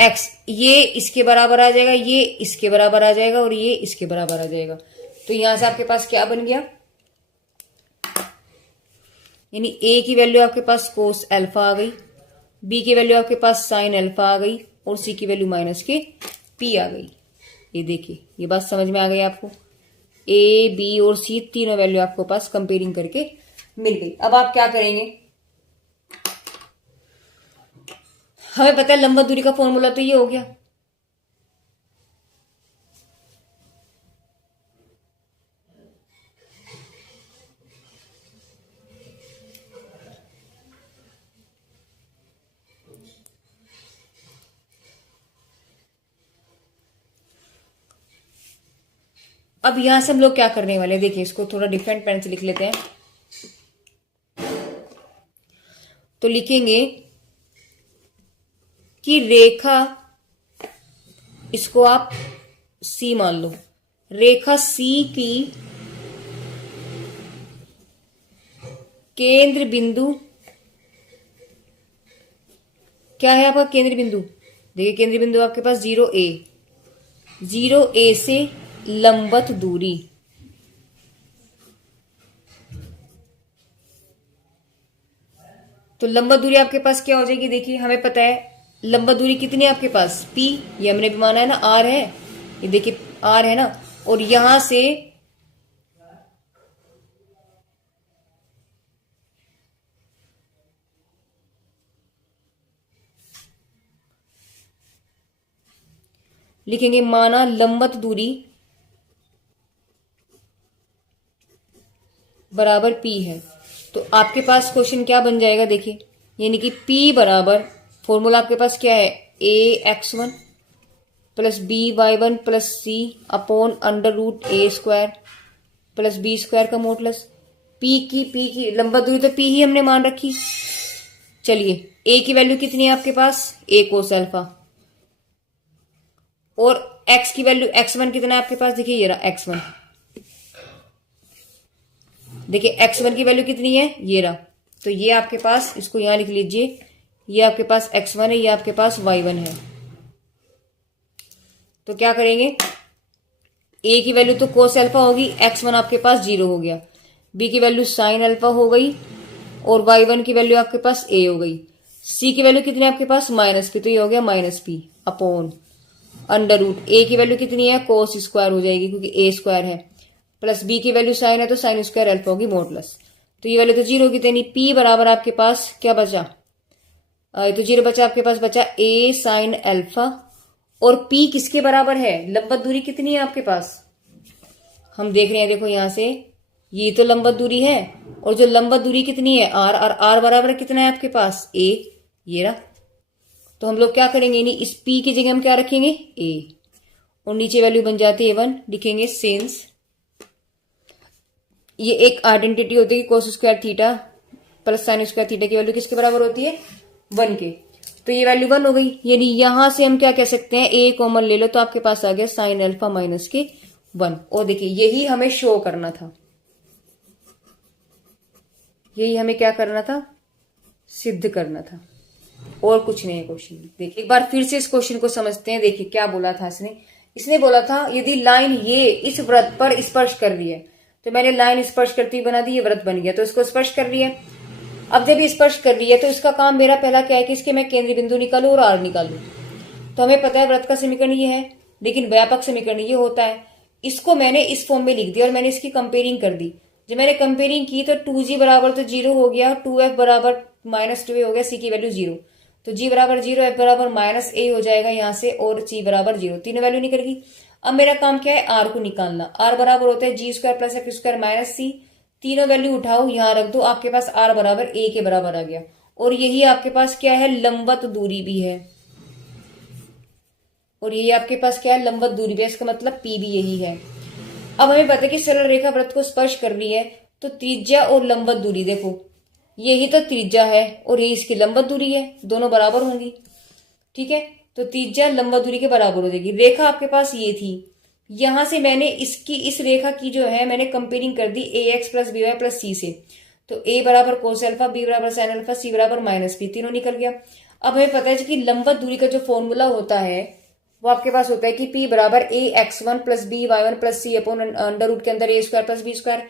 एक्स ये इसके बराबर आ जाएगा, ये इसके बराबर आ जाएगा और ये इसके बराबर आ जाएगा। तो यहां से आपके पास क्या बन गया, यानी ए की वैल्यू आपके पास कोस अल्फा आ गई, बी की वैल्यू आपके पास साइन अल्फा आ गई और सी की वैल्यू माइनस के पी आ गई। ये देखिए, ये बात समझ में आ गई आपको। ए बी और सी तीनों वैल्यू आपको पास कंपेयरिंग करके मिल गई। अब आप क्या करेंगे, हमें पता है लंबवत दूरी का फॉर्मूला तो ये हो गया। अब यहां से हम लोग क्या करने वाले हैं, देखिए इसको थोड़ा डिफरेंट पेन से लिख लेते हैं। तो लिखेंगे कि रेखा, इसको आप सी मान लो, रेखा सी की केंद्र बिंदु क्या है आपका केंद्र बिंदु, देखिए केंद्र बिंदु आपके पास 0 ए से लंबवत दूरी, तो लंबवत दूरी आपके पास क्या हो जाएगी, देखिए हमें पता है लंबवत दूरी कितनी है आपके पास, P, ये हमने भी माना है ना, R है, ये देखिए R है ना, और यहां से लिखेंगे माना लंबवत दूरी बराबर P है। तो आपके पास क्वेश्चन क्या बन जाएगा, देखिए यानी कि P बराबर, फॉर्मूला आपके पास क्या है, ax1 plus by1 plus c upon under root A square plus B square का मॉडुलस। P की लंबवत दूरी तो P ही हमने मान रखी। चलिए a की वैल्यू कितनी है आपके पास, a कोस अल्फा, और x की वैल्यू x1 कितना है आपके पास, देखिए ये रहा x1, देखिए x1 की वैल्यू कितनी है, ये रहा। तो ये आपके पास, इसको यहां लिख लीजिए, ये आपके पास x1 है, ये आपके पास y1 है। तो क्या करेंगे, a की वैल्यू तो कोस अल्फा होगी, x1 आपके पास 0 हो गया, b की वैल्यू साइन अल्फा हो गई और y1 की वैल्यू आपके पास a हो गई, c की वैल्यू कितनी है आपके पास माइनस p, तो ये हो गया minus p upon under root, a की वैल्यू कितनी है कोस स्क्वायर हो जाएगी क्योंकि a स्क्वायर है, प्लस b की वैल्यू साइन है तो साइन स्क्वायर अल्फा होगी मॉडुलस। तो ये वैल्यू तो 0 होगी, यानी p बराबर आपके पास क्या बचा, तो 0 बचा आपके पास, बचा a साइन अल्फा, और p किसके बराबर है, लंबवत दूरी कितनी है आपके पास, हम देख रहे हैं, देखो यहां से ये तो लंबवत दूरी है, और जो लंबवत दूरी कितनी है r, और r बराबर कितना है आपके पास a, ये रहा। तो हम लोग क्या करेंगे, यानी इस p की जगह हम क्या रखेंगे a, और नीचे वैल्यू बन जाती है 1, लिखेंगे सिंस, ये एक आइडेंटिटी होती है cos square theta plus sine square theta की वैल्यू किसके बराबर होती है, 1 के। तो ये वैल्यू 1 हो गई, यानी यहां से हम क्या कह सकते हैं, a कॉमन ले लो तो आपके पास आ गया साइन अल्फा माइनस के 1। और देखिए यही हमें शो करना था, यही हमें क्या करना था, सिद्ध करना था, और कुछ नहीं है क्वेश्चन। देखिए एक बार फिर से इस क्वेश्चन को समझते हैं। देखिए क्या बोला था इसने बोला था यदि लाइन ये इस वृत्त पर स्पर्श कर रही है, तो मैंने लाइन स्पर्श करती हुई बना दी, ये वृत्त बन गया, तो इसको स्पर्श कर रही है। अब जब ये स्पर्श कर रही है तो इसका काम मेरा पहला क्या है कि इसके मैं केंद्रीय बिंदु निकालू और आर निकालू। तो हमें पता है वृत्त का समीकरण ये है, लेकिन व्यापक समीकरण ये होता है। इसको मैंने इस फॉर्म में लिख दिया और मैंने इसकी कंपेयरिंग कर दी। जब मैंने कंपेयरिंग की तो 2g बराबर तो 0 हो गया, 2f बराबर -2a हो गया, c की वैल्यू 0, तो g बराबर 0, f बराबर -a हो जाएगा यहाँ से, और c बराबर 0, तीनों वैल्यू निकल गई। अब मेरा काम क्या है, r को निकालना। r बराबर होता है g square plus f square minus c, तीनों वैल्यू उठाओ यहां रख दो, आपके पास r बराबर a के बराबर आ गया। और यही आपके पास क्या है, लंबवत दूरी भी है, और यही आपके पास क्या है, लंबवत दूरी भी है, इसका मतलब p भी यही है। अब हमें पता है कि सरल रेखा वृत्त को स्पर्श कर रही है, तो त्रिज्या और लंबवत दूरी, देखो यही तो त्रिज्या है और यही इसकी लंबवत दूरी है, दोनों बराबर होंगी, ठीक है। तो त्रिज्या लंबवत दूरी के बराबर हो जाएगी। रेखा आपके पास ये थी, यहां से मैंने इसकी इस रेखा की जो है मैंने कंपेयरिंग कर दी A X plus B Y plus C से। तो ए बराबर कोस अल्फा, बी बराबर साइन अल्फा, सी बराबर माइनस बी, तीनों निकल गया। अब हमें पता है कि लंबवत दूरी का जो फॉर्मूला होता है वो आपके पास होता है कि पी बराबर A X one plus B Y one plus C upon under root के अंदर A square plus B square.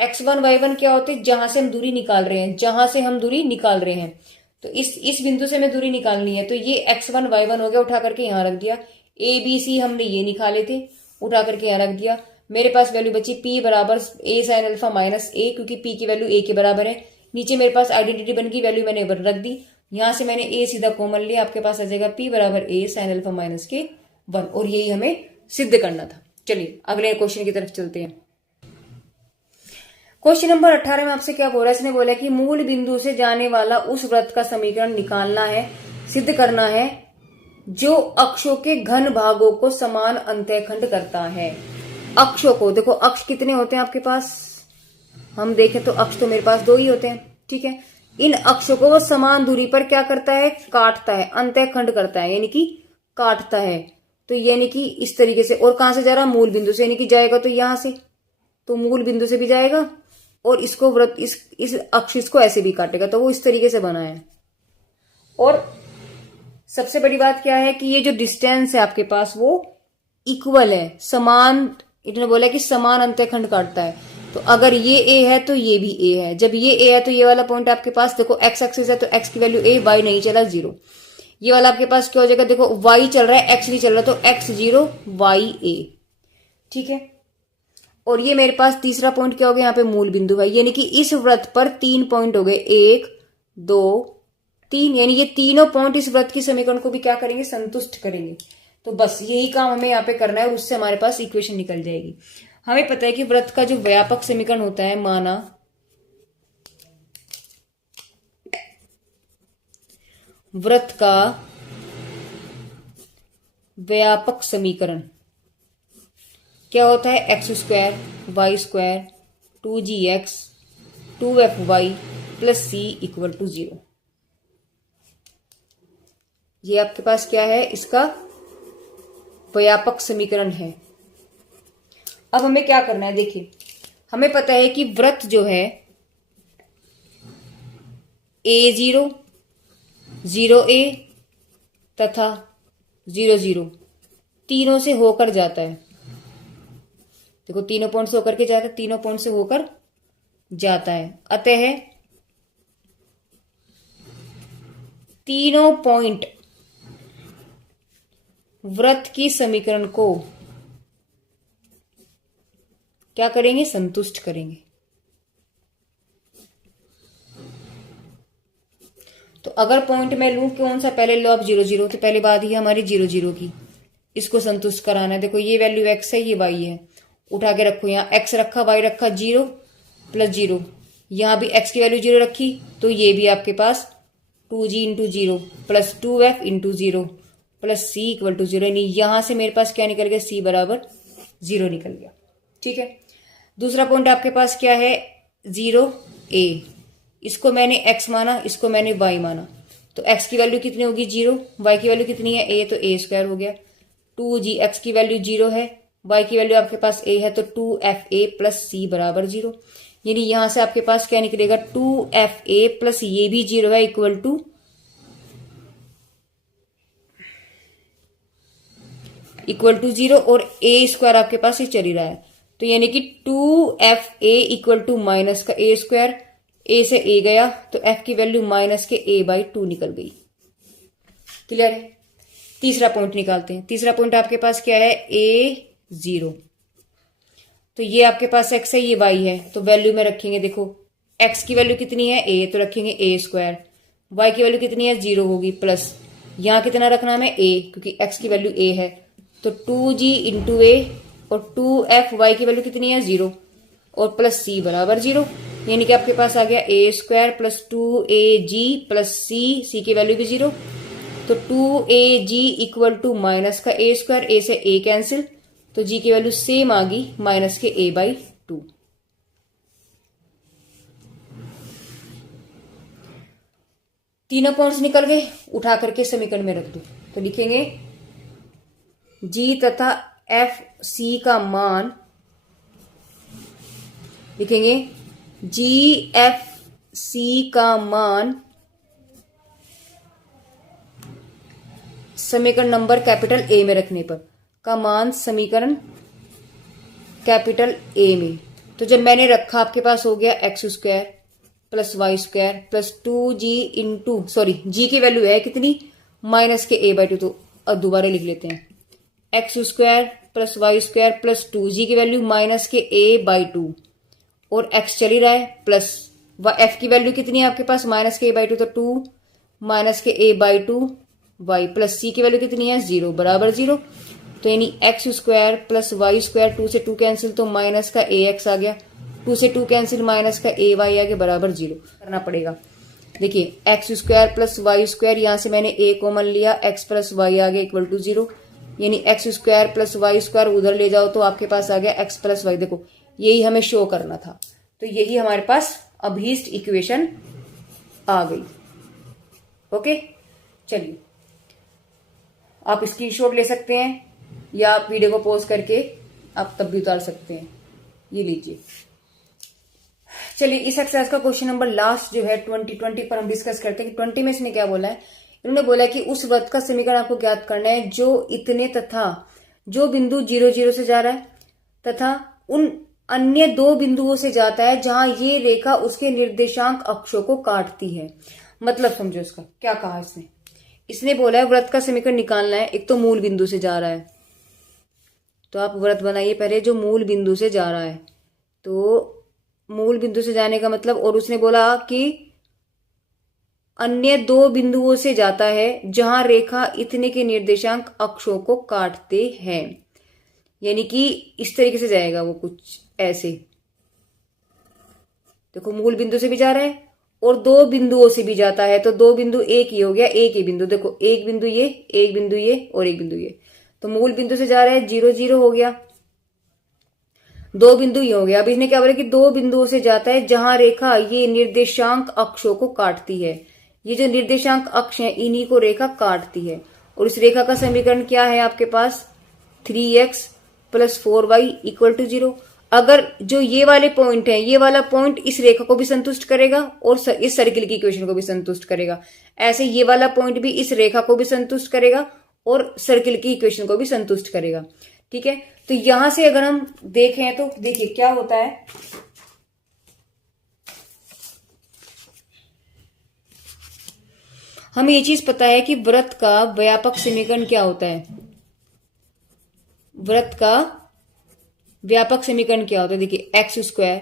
X one Y one क्या होते हैं, जहां से हम दूरी निकाल रहे हैं, जहां से हम दूरी निकाल रहे हैं। तो इस बिंदु से हमें दूरी निकालनी है, तो ये एक्स वन वाई वन हो गया, उठा करके यहां रख दिया। ए बी सी हमने ये निकाले थे, उठा करके यहां रख दिया। मेरे पास वैल्यू बची पी बराबर ए साइन अल्फा माइनस ए, क्योंकि पी की वैल्यू ए के बराबर है। नीचे मेरे पास आइडेंटिटी बन गई, वैल्यू मैंने रख दी। यहां से मैंने ए सीधा कॉमन लिया, आपके पास आ जाएगा पी बराबर ए साइन अल्फा माइनस के 1, और यही हमें सिद्ध करना था। चलिए अगले क्वेश्चन की तरफ चलते हैं। क्वेश्चन नंबर 18 में आपसे क्या बोला है, इसने बोला कि मूल बिंदु से जाने वाला उस वृत्त का समीकरण निकालना है, सिद्ध करना है जो अक्षों के घन भागों को समान अंतःखंड करता है। अक्षों को देखो, अक्ष कितने होते हैं आपके पास, हम देखें तो अक्ष तो मेरे पास 2 ही होते हैं, ठीक है। इन अक्षों को वो समान दूरी पर क्या करता है, काटता है, अंतःखंड करता है, यानी कि काटता है। तो यानी कि इस तरीके से, और कहां से जा रहा, मूल बिंदु से, यानी कि जाएगा तो यहां से, तो मूल बिंदु से भी जाएगा और इसको वृत्त इस अक्ष को ऐसे भी काटेगा, तो वो इस तरीके से बना है। और सबसे बड़ी बात क्या है कि ये जो डिस्टेंस है आपके पास वो इक्वल है, समान, इन्होंने बोला कि समान अंतःखंड काटता है। तो अगर ये ए है तो ये भी ए है, जब ये ए है तो ये वाला पॉइंट आपके पास देखो एक्स एक्सिस है, तो एक्स की वैल्यू ए, वाई नहीं चला 0। ये वाला आपके पास क्या हो जाएगा, देखो वाई चल रहा है, एक्स नहीं चल रहा, तो एक्स 0 वाई ए, ठीक है। और ये मेरे पास तीसरा पॉइंट क्या हो गया, यहाँ पे मूल बिंदु है, यानी कि इस वृत्त पर 3 पॉइंट हो गए, 1 2 3, यानी ये तीनों पॉइंट इस वृत्त की समीकरण को भी क्या करेंगे, संतुष्ट करेंगे। तो बस यही काम हमें यहाँ पे करना है, और उससे हमारे पास इक्वेशन निकल जाएगी। हमें पता है कि वृत्त का जो व्यापक समीकरण होता है, माना वृत्त का व्यापक समीकरण क्या होता है, X square Y square 2gx 2fy plus C equal to 0। ये आपके पास क्या है, इसका व्यापक समीकरण है। अब हमें क्या करना है, देखिए हमें पता है कि वृत्त जो है a0 0a तथा 0 0 तीनों से होकर जाता है। देखो तीनों पॉइंट से होकर के जाता है, तीनों पॉइंट से होकर जाता है। अतः तीनों पॉइंट वृत्त की समीकरण को क्या करेंगे, संतुष्ट करेंगे। तो अगर पॉइंट मैं लूं कौन सा, पहले लो आप 0 0, तो पहले बात ही हमारी 0 0 की, इसको संतुष्ट कराना है। देखो ये वैल्यू x है, ये y है, उठा के रखो, यहाँ x रखा y रखा 0 प्लस 0, यहां भी x की वैल्यू 0 रखी, तो ये भी आपके पास 2g into 0 plus 2f into 0 plus c equal to 0, यानी यहां से मेरे पास क्या निकल गया, c बराबर 0 निकल गया, ठीक है। दूसरा पॉइंट आपके पास क्या है, 0a, इसको मैंने x माना, इसको मैंने y माना, तो x की वैल्यू कितनी होगी 0, y की वैल्यू कितनी है a, तो a स्क्वायर हो गया। 2g, x की वैल्यू 0 है, y की वैल्यू आपके पास a है, तो 2fa प्लस c बराबर 0, यानी यहां से आपके पास क्या निकलेगा, 2fa प्लस ये भी 0 है इक्वल टू इक्वल टू 0, और a स्क्वायर आपके पास ये चल ही रहा है, तो यानी कि 2fa इक्वल टू माइनस का a स्क्वायर, a से a गया तो f की वैल्यू माइनस के a/2 निकल गई। क्लियर है। तीसरा पॉइंट निकालते हैं। तीसरा पॉइंट आपके पास क्या है, a0, तो ये आपके पास x है, ये y है, तो वैल्यू में रखेंगे, देखो x की वैल्यू कितनी है a, तो रखेंगे a स्क्वायर, y की वैल्यू कितनी है 0 होगी, प्लस यहां कितना रखना है a, क्योंकि x की वैल्यू a है, तो 2g इंटू a, और 2f y की वैल्यू कितनी है 0, और प्लस c बराबर 0, यानी कि आपके पास आ गया a square plus 2ag plus c की वैल्यू भी 0, तो 2ag इक्वल टू माइनस का a स्क्वायर, a से a कैंसिल, तो g की वैल्यू सेम आ गई माइनस के a/2। तीनों पॉइंट्स निकल गए, उठा करके समीकरण में रख दो, तो लिखेंगे g तथा एफ सी का मान लिखेंगे जी एफ सी का मान समीकरण नंबर कैपिटल ए में रखने पर, का मान समीकरण कैपिटल ए में। तो जब मैंने रखा आपके पास हो गया X square plus Y square plus 2g into, sorry G की वैल्यू है कितनी, माइनस के a/2, तो अब दोबारा लिख लेते हैं X square plus Y square plus 2g की वैल्यू माइनस के a/2 और x चल ही रहा है प्लस f की वैल्यू कितनी है आपके पास, माइनस के a/2, तो 2 माइनस के a/2 y प्लस c की वैल्यू कितनी है 0 बराबर 0। तो यानी x square plus Y square, 2 से 2 कैंसिल तो माइनस का ax आ गया, 2 से 2 कैंसिल माइनस का ay आ गया बराबर 0 करना पड़ेगा। देखिए X square plus Y square, यहां से मैंने a कॉमन लिया, x प्लस वाई आ गया इक्वल टू 0, यानी x square plus Y square उधर ले जाओ तो आपके पास आ गया एक्स प्लस वाई। देखो यही हमें शो करना था, तो यही हमारे पास अभीष्ट इक्वेशन आ गई। ओके चलिए, आप स्क्रीनशॉट ले सकते हैं या आप वीडियो को पॉज करके आप तब भी उतार सकते हैं। ये लीजिए। चलिए इस एक्सरसाइज का क्वेश्चन नंबर लास्ट जो है 20 पर हम डिस्कस करते हैं कि 20 में इसने क्या बोला है। इन्होंने बोला है कि उस वृत्त का समीकरण आपको ज्ञात करना है जो इतने तथा जो बिंदु 0 0 से जा रहा है तथा उन अन्य 2 बिंदुओं से जाता है जहां ये रेखा उसके निर्देशांक अक्षों को काटती है। मतलब समझो इसका क्या कहा इसने। इसने बोला है वृत्त का समीकरण निकालना है, एक तो मूल बिंदु से जा रहा है, तो आप वृत्त बनाइए पहले जो मूल बिंदु से जा रहा है। तो मूल बिंदु से जाने का मतलब, और उसने बोला कि अन्य 2 बिंदुओं से जाता है जहां रेखा इतने के निर्देशांक अक्षों को काटते हैं, यानी कि इस तरीके से जाएगा वो कुछ ऐसे। देखो मूल बिंदु से भी जा रहा है और 2 बिंदुओं से भी जाता है, तो 2 बिंदु एक ही हो गया, एक ही बिंदु। देखो एक बिंदु ये, एक बिंदु ये और एक बिंदु ये, तो मूल बिंदु से जा रहा है 0 0 हो गया, 2 बिंदु ही हो गया। अब इसने क्या बोला कि 2 बिंदुओं से जाता है जहां रेखा ये निर्देशांक अक्षों को काटती है। ये जो निर्देशांक अक्ष है इन्हीं को रेखा काटती है। और इस रेखा का समीकरण क्या है आपके पास, 3x plus 4y equal to 0। अगर जो ये वाले पॉइंट है, ये वाला पॉइंट इस रेखा को भी संतुष्ट करेगा और इस सर्किल की इक्वेशन को भी संतुष्ट करेगा, ऐसे ये वाला पॉइंट भी इस रेखा को भी संतुष्ट करेगा और सर्किल की इक्वेशन को भी संतुष्ट करेगा। ठीक है, तो यहां से अगर हम देखें तो देखिए क्या होता है। हमें ये चीज पता है कि वृत्त का व्यापक समीकरण क्या होता है। वृत्त का व्यापक समीकरण क्या होता है, देखिए X square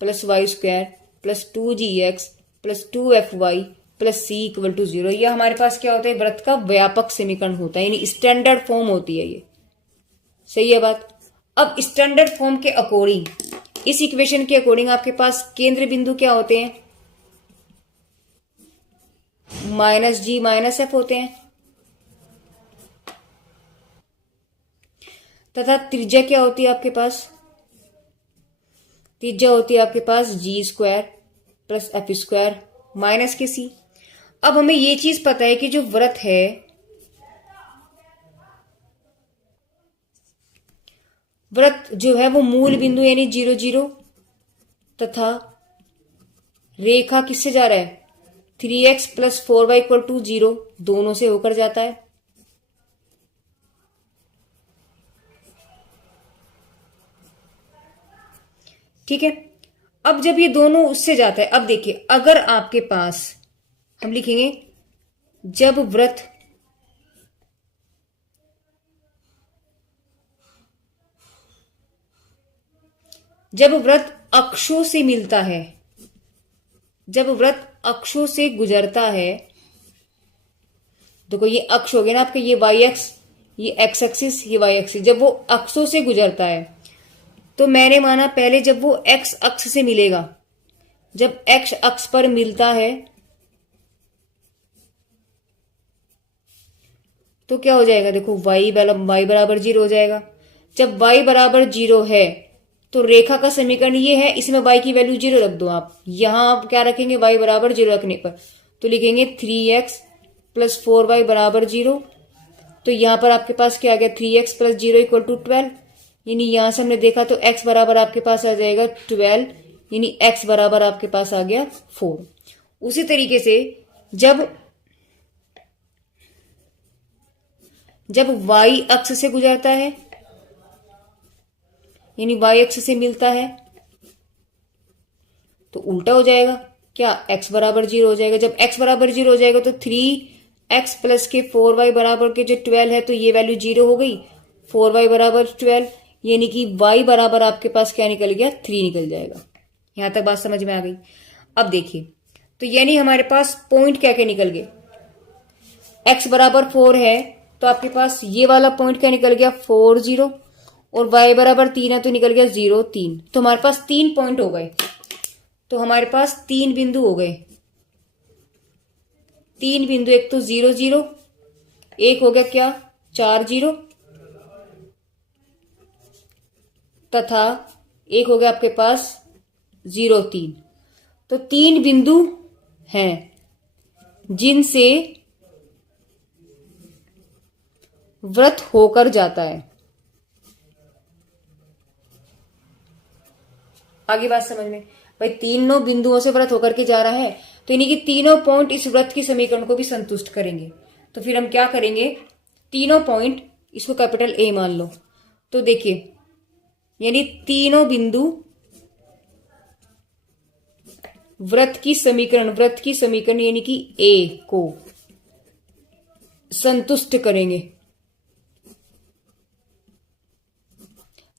plus Y square plus 2gx plus 2fy plus c equal to 0। यह हमारे पास क्या होता है, वृत्त का व्यापक समीकरण होता है, यानी स्टैंडर्ड फॉर्म होती है ये। सही है बात। अब स्टैंडर्ड फॉर्म के अकॉर्डिंग, इस इक्वेशन के अकॉर्डिंग आपके पास केंद्र बिंदु क्या होते हैं, -g -f होते हैं, तथा त्रिज्या क्या होती है आपके पास, त्रिज्या होती है आपके पास g square plus F square minus के c। अब हमें ये चीज पता है कि जो वृत्त है, वृत्त जो है वो मूल बिंदु यानी 0 0 तथा रेखा किससे जा रहा है, 3x plus 4y equal to 0 दोनों से होकर जाता है। ठीक है, अब जब ये दोनों उससे जाता है, अब देखिए अगर आपके पास हम लिखेंगे जब वृत्त अक्षों से मिलता है, जब वृत्त अक्षों से गुजरता है, देखो ये अक्ष हो गया ना आपके, ये वाई एक्स, ये एक्स एक्सिस, ये वाई एक्सिस। जब वो अक्षों से गुजरता है तो मैंने माना पहले जब वो एक्स अक्ष से मिलेगा, जब एक्स अक्ष पर मिलता है तो क्या हो जाएगा, देखो y बराबर 0 हो जाएगा। जब y बराबर 0 है तो रेखा का समीकरण ये है, इसमें y की वैल्यू 0 रख दो आप। यहां आप क्या रखेंगे, y बराबर 0 रखने पर तो लिखेंगे 3x प्लस 4y बराबर 0 तो यहाँ पर आपके पास क्या आ गया 3x प्लस 0 इक्वल टू 12, यानी यहां से हमने देखा तो x बराबर आपके पास आ जाएगा 12, यानी x बराबर आपके पास आ गया 4। उसी तरीके से जब y अक्ष से गुजरता है, यानी y अक्ष से मिलता है, तो उल्टा हो जाएगा, क्या x बराबर 0 हो जाएगा। जब x बराबर 0 हो जाएगा तो 3x प्लस के 4y बराबर के जो 12 है, तो ये वैल्यू 0 हो गई, 4y बराबर 12, यानी कि y बराबर आपके पास क्या निकल गया 3 निकल जाएगा। यहां तक बात समझ में आ गई। अब देखिए, तो यानी हमारे पास पॉइंट क्या क्या निकल गए, x बराबर 4 है तो आपके पास ये वाला पॉइंट क्या निकल गया 4 0, और y बराबर 3 है तो निकल गया 0 3। तो हमारे पास 3 पॉइंट हो गए, तो हमारे पास 3 बिंदु हो गए, 3 बिंदु, एक तो 0 0, एक हो गया क्या 4 0, तथा एक हो गया आपके पास 0 3। तो 3 बिंदु हैं जिनसे वृत्त होकर जाता है। आगे बात समझ में भाई, तीनों बिंदुओं से वृत्त होकर के जा रहा है, तो यानी कि तीनों पॉइंट इस वृत्त की समीकरण को भी संतुष्ट करेंगे। तो फिर हम क्या करेंगे, तीनों पॉइंट इसको कैपिटल ए मान लो। तो देखिए, यानी तीनों बिंदु वृत्त की समीकरण यानी कि ए को संतुष्ट करेंगे।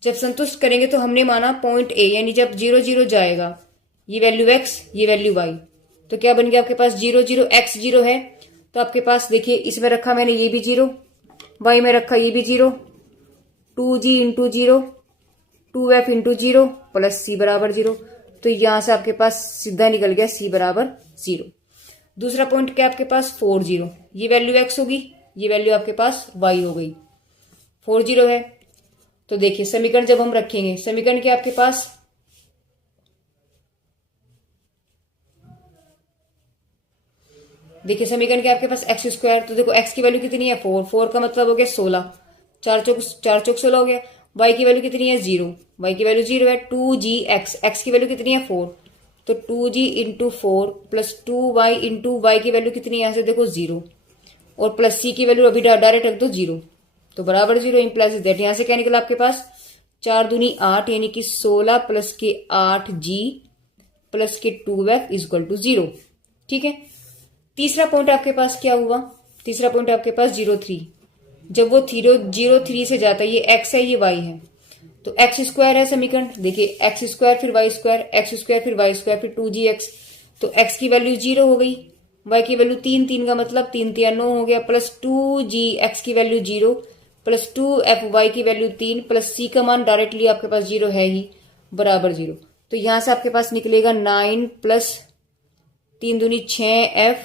जब संतुष्ट करेंगे तो हमने माना पॉइंट ए, यानी जब 0 0 जाएगा, ये वैल्यू x, ये वैल्यू y, तो क्या बन गया आपके पास 0 0 x 0 है, तो आपके पास देखिए इसमें रखा मैंने ये भी 0, y में रखा ये भी 0, 2g into 0, 2f into 0 plus c बराबर 0। तो यहां से आपके पास सीधा निकल गया c बराबर 0। दूसरा पॉइंट क्या आपके पास 4 0, ये वैल्यू x होगी, ये वैल्यू आपके पास y हो गई, 4 0 है। तो देखिए समीकरण जब हम रखेंगे, समीकरण क्या आपके पास, देखिए समीकरण क्या आपके पास x स्क्वायर, तो देखो x की वैल्यू कितनी है 4, 4 का मतलब हो गया 16, 4 चौक 16 हो गया। y की वैल्यू कितनी है 0, y की वैल्यू 0 है। 2gx, x की वैल्यू कितनी है 4, तो 2g into 4 plus 2y into y की वैल्यू कितनी है, यहां से देखो 0, और प्लस c की वैल्यू अभी डायरेक्ट रख दो 0, तो बराबर 0 इंप्लाइज दैट। यहां से क्या निकला आपके पास 4 दूनी 8, यानी कि 16 प्लस के 8g प्लस के 2f इक्वल टू 0। ठीक है। तीसरा पॉइंट आपके पास क्या हुआ, तीसरा पॉइंट आपके पास 0 3, जब वो 0 3 से जाता है, ये x है ये y है, तो x स्क्वायर है समीकरण, देखिए x स्क्वायर फिर y स्क्वायर, x स्क्वायर फिर y स्क्वायर फिर 2gx, तो x की वैल्यू 0 हो गई, y की वैल्यू 3, 3 का मतलब 3 3 9 हो गया, प्लस 2gx की वैल्यू 0 प्लस 2fy की वैल्यू 3 प्लस c का मान डायरेक्टली आपके पास 0 है ही, बराबर 0। तो यहां से आपके पास निकलेगा 9 प्लस 3 दूनी 6f,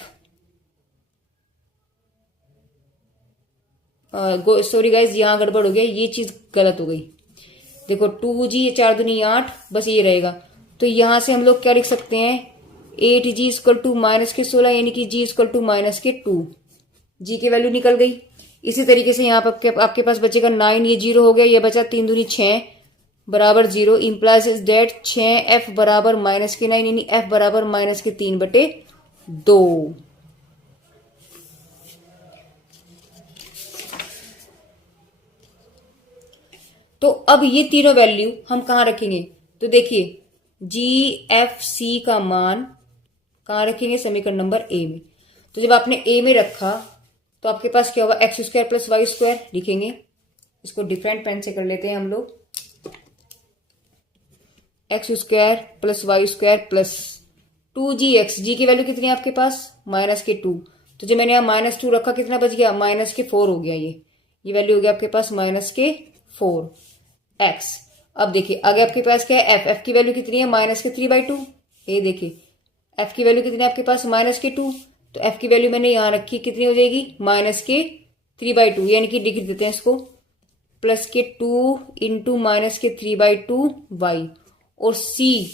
सॉरी गाइज यहां गड़बड़ हो गया, ये चीज गलत हो गई, देखो 2g, ये 4 दूनी 8, बस ये रहेगा। तो यहां से हम लोग क्या लिख सकते हैं, 8g इक्वल टू माइनस के 16, यानी कि g इक्वल टू माइनस के 2, g की वैल्यू निकल गई। इसी तरीके से यहाँ पर आपके पास बचेगा 9, ये 0 हो गया, ये बचा 3 दूनी 6 बराबर 0, इंप्लाइज इज डेट 6f बराबर माइनस के 9, यानी f बराबर माइनस के 3/2। तो अब ये तीनों वैल्यू हम कहां रखेंगे, तो देखिए GFC का मान कहां रखेंगे, समीकरण नंबर ए में। तो जब आपने ए में रखा तो आपके पास क्या होगा, X square plus Y square लिखेंगे, इसको डिफरेंट पेन से कर लेते हैं हम लोग, x square plus Y square plus 2gx, जी की वैल्यू कितनी है आपके पास माइनस के 2, तो जब मैंने यहाँ -2 रखा कितना बच गया, माइनस के 4 हो गया, ये वैल्यू हो गया आपके पास माइनस के 4 x। अब देखिए आगे आपके पास क्या है, f की वैल्यू कितनी है माइनस के 3/2, ये देखिए f की वैल्यू कितनी है आपके पास माइनस के 2, तो f की वैल्यू मैंने यहां रखी, कितनी हो जाएगी माइनस के 3/2, यानी कि लिख देते हैं इसको प्लस के 2 इंटू माइनस के 3/2 y, और c,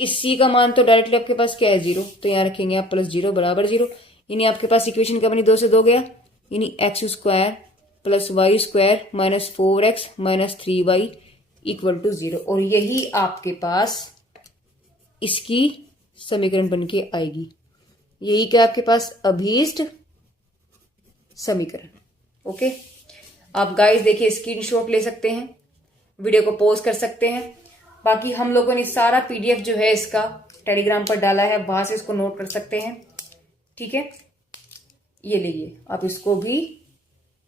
इस c का मान तो डायरेक्टली आपके पास क्या है 0, तो यहां रखेंगे आप प्लस 0 बराबर 0, यानी आपके पास इक्वेशन का बनी 2 से 2 गया, यानी x square plus Y square minus 4x minus 3y equal to 0। और यही आपके पास इसकी समीकरण बन के आएगी। यही क्या आपके पास अभीष्ट समीकरण। ओके, आप गाइस देखिए स्क्रीनशॉट ले सकते हैं, वीडियो को पॉज कर सकते हैं। बाकी हम लोगों ने सारा पीडीएफ जो है इसका टेलीग्राम पर डाला है, वहां से इसको नोट कर सकते हैं। ठीक है, ये लीजिए, आप इसको भी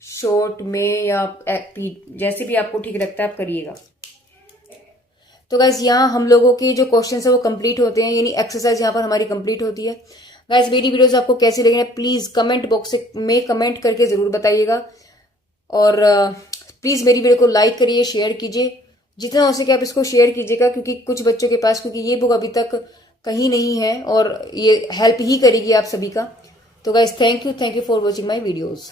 शॉर्ट में या जैसे भी आपको ठीक लगता है आप करिएगा। तो गाइस यहाँ हम लोगों के जो क्वेश्चन है वो कंप्लीट होते हैं, यानी एक्सरसाइज यहाँ पर हमारी कंप्लीट होती है। गाइस मेरी वीडियोस आपको कैसी लगी प्लीज कमेंट बॉक्स में कमेंट करके जरूर बताइएगा। और प्लीज मेरी वीडियो को लाइक करिए, शेयर कीजिए, जितना हो सके आप इसको शेयर कीजिएगा, क्योंकि कुछ बच्चों के पास, क्योंकि ये बुक अभी तक कहीं नहीं है और ये हेल्प ही करेगी आप सभी का। तो guys thank you for watching my videos.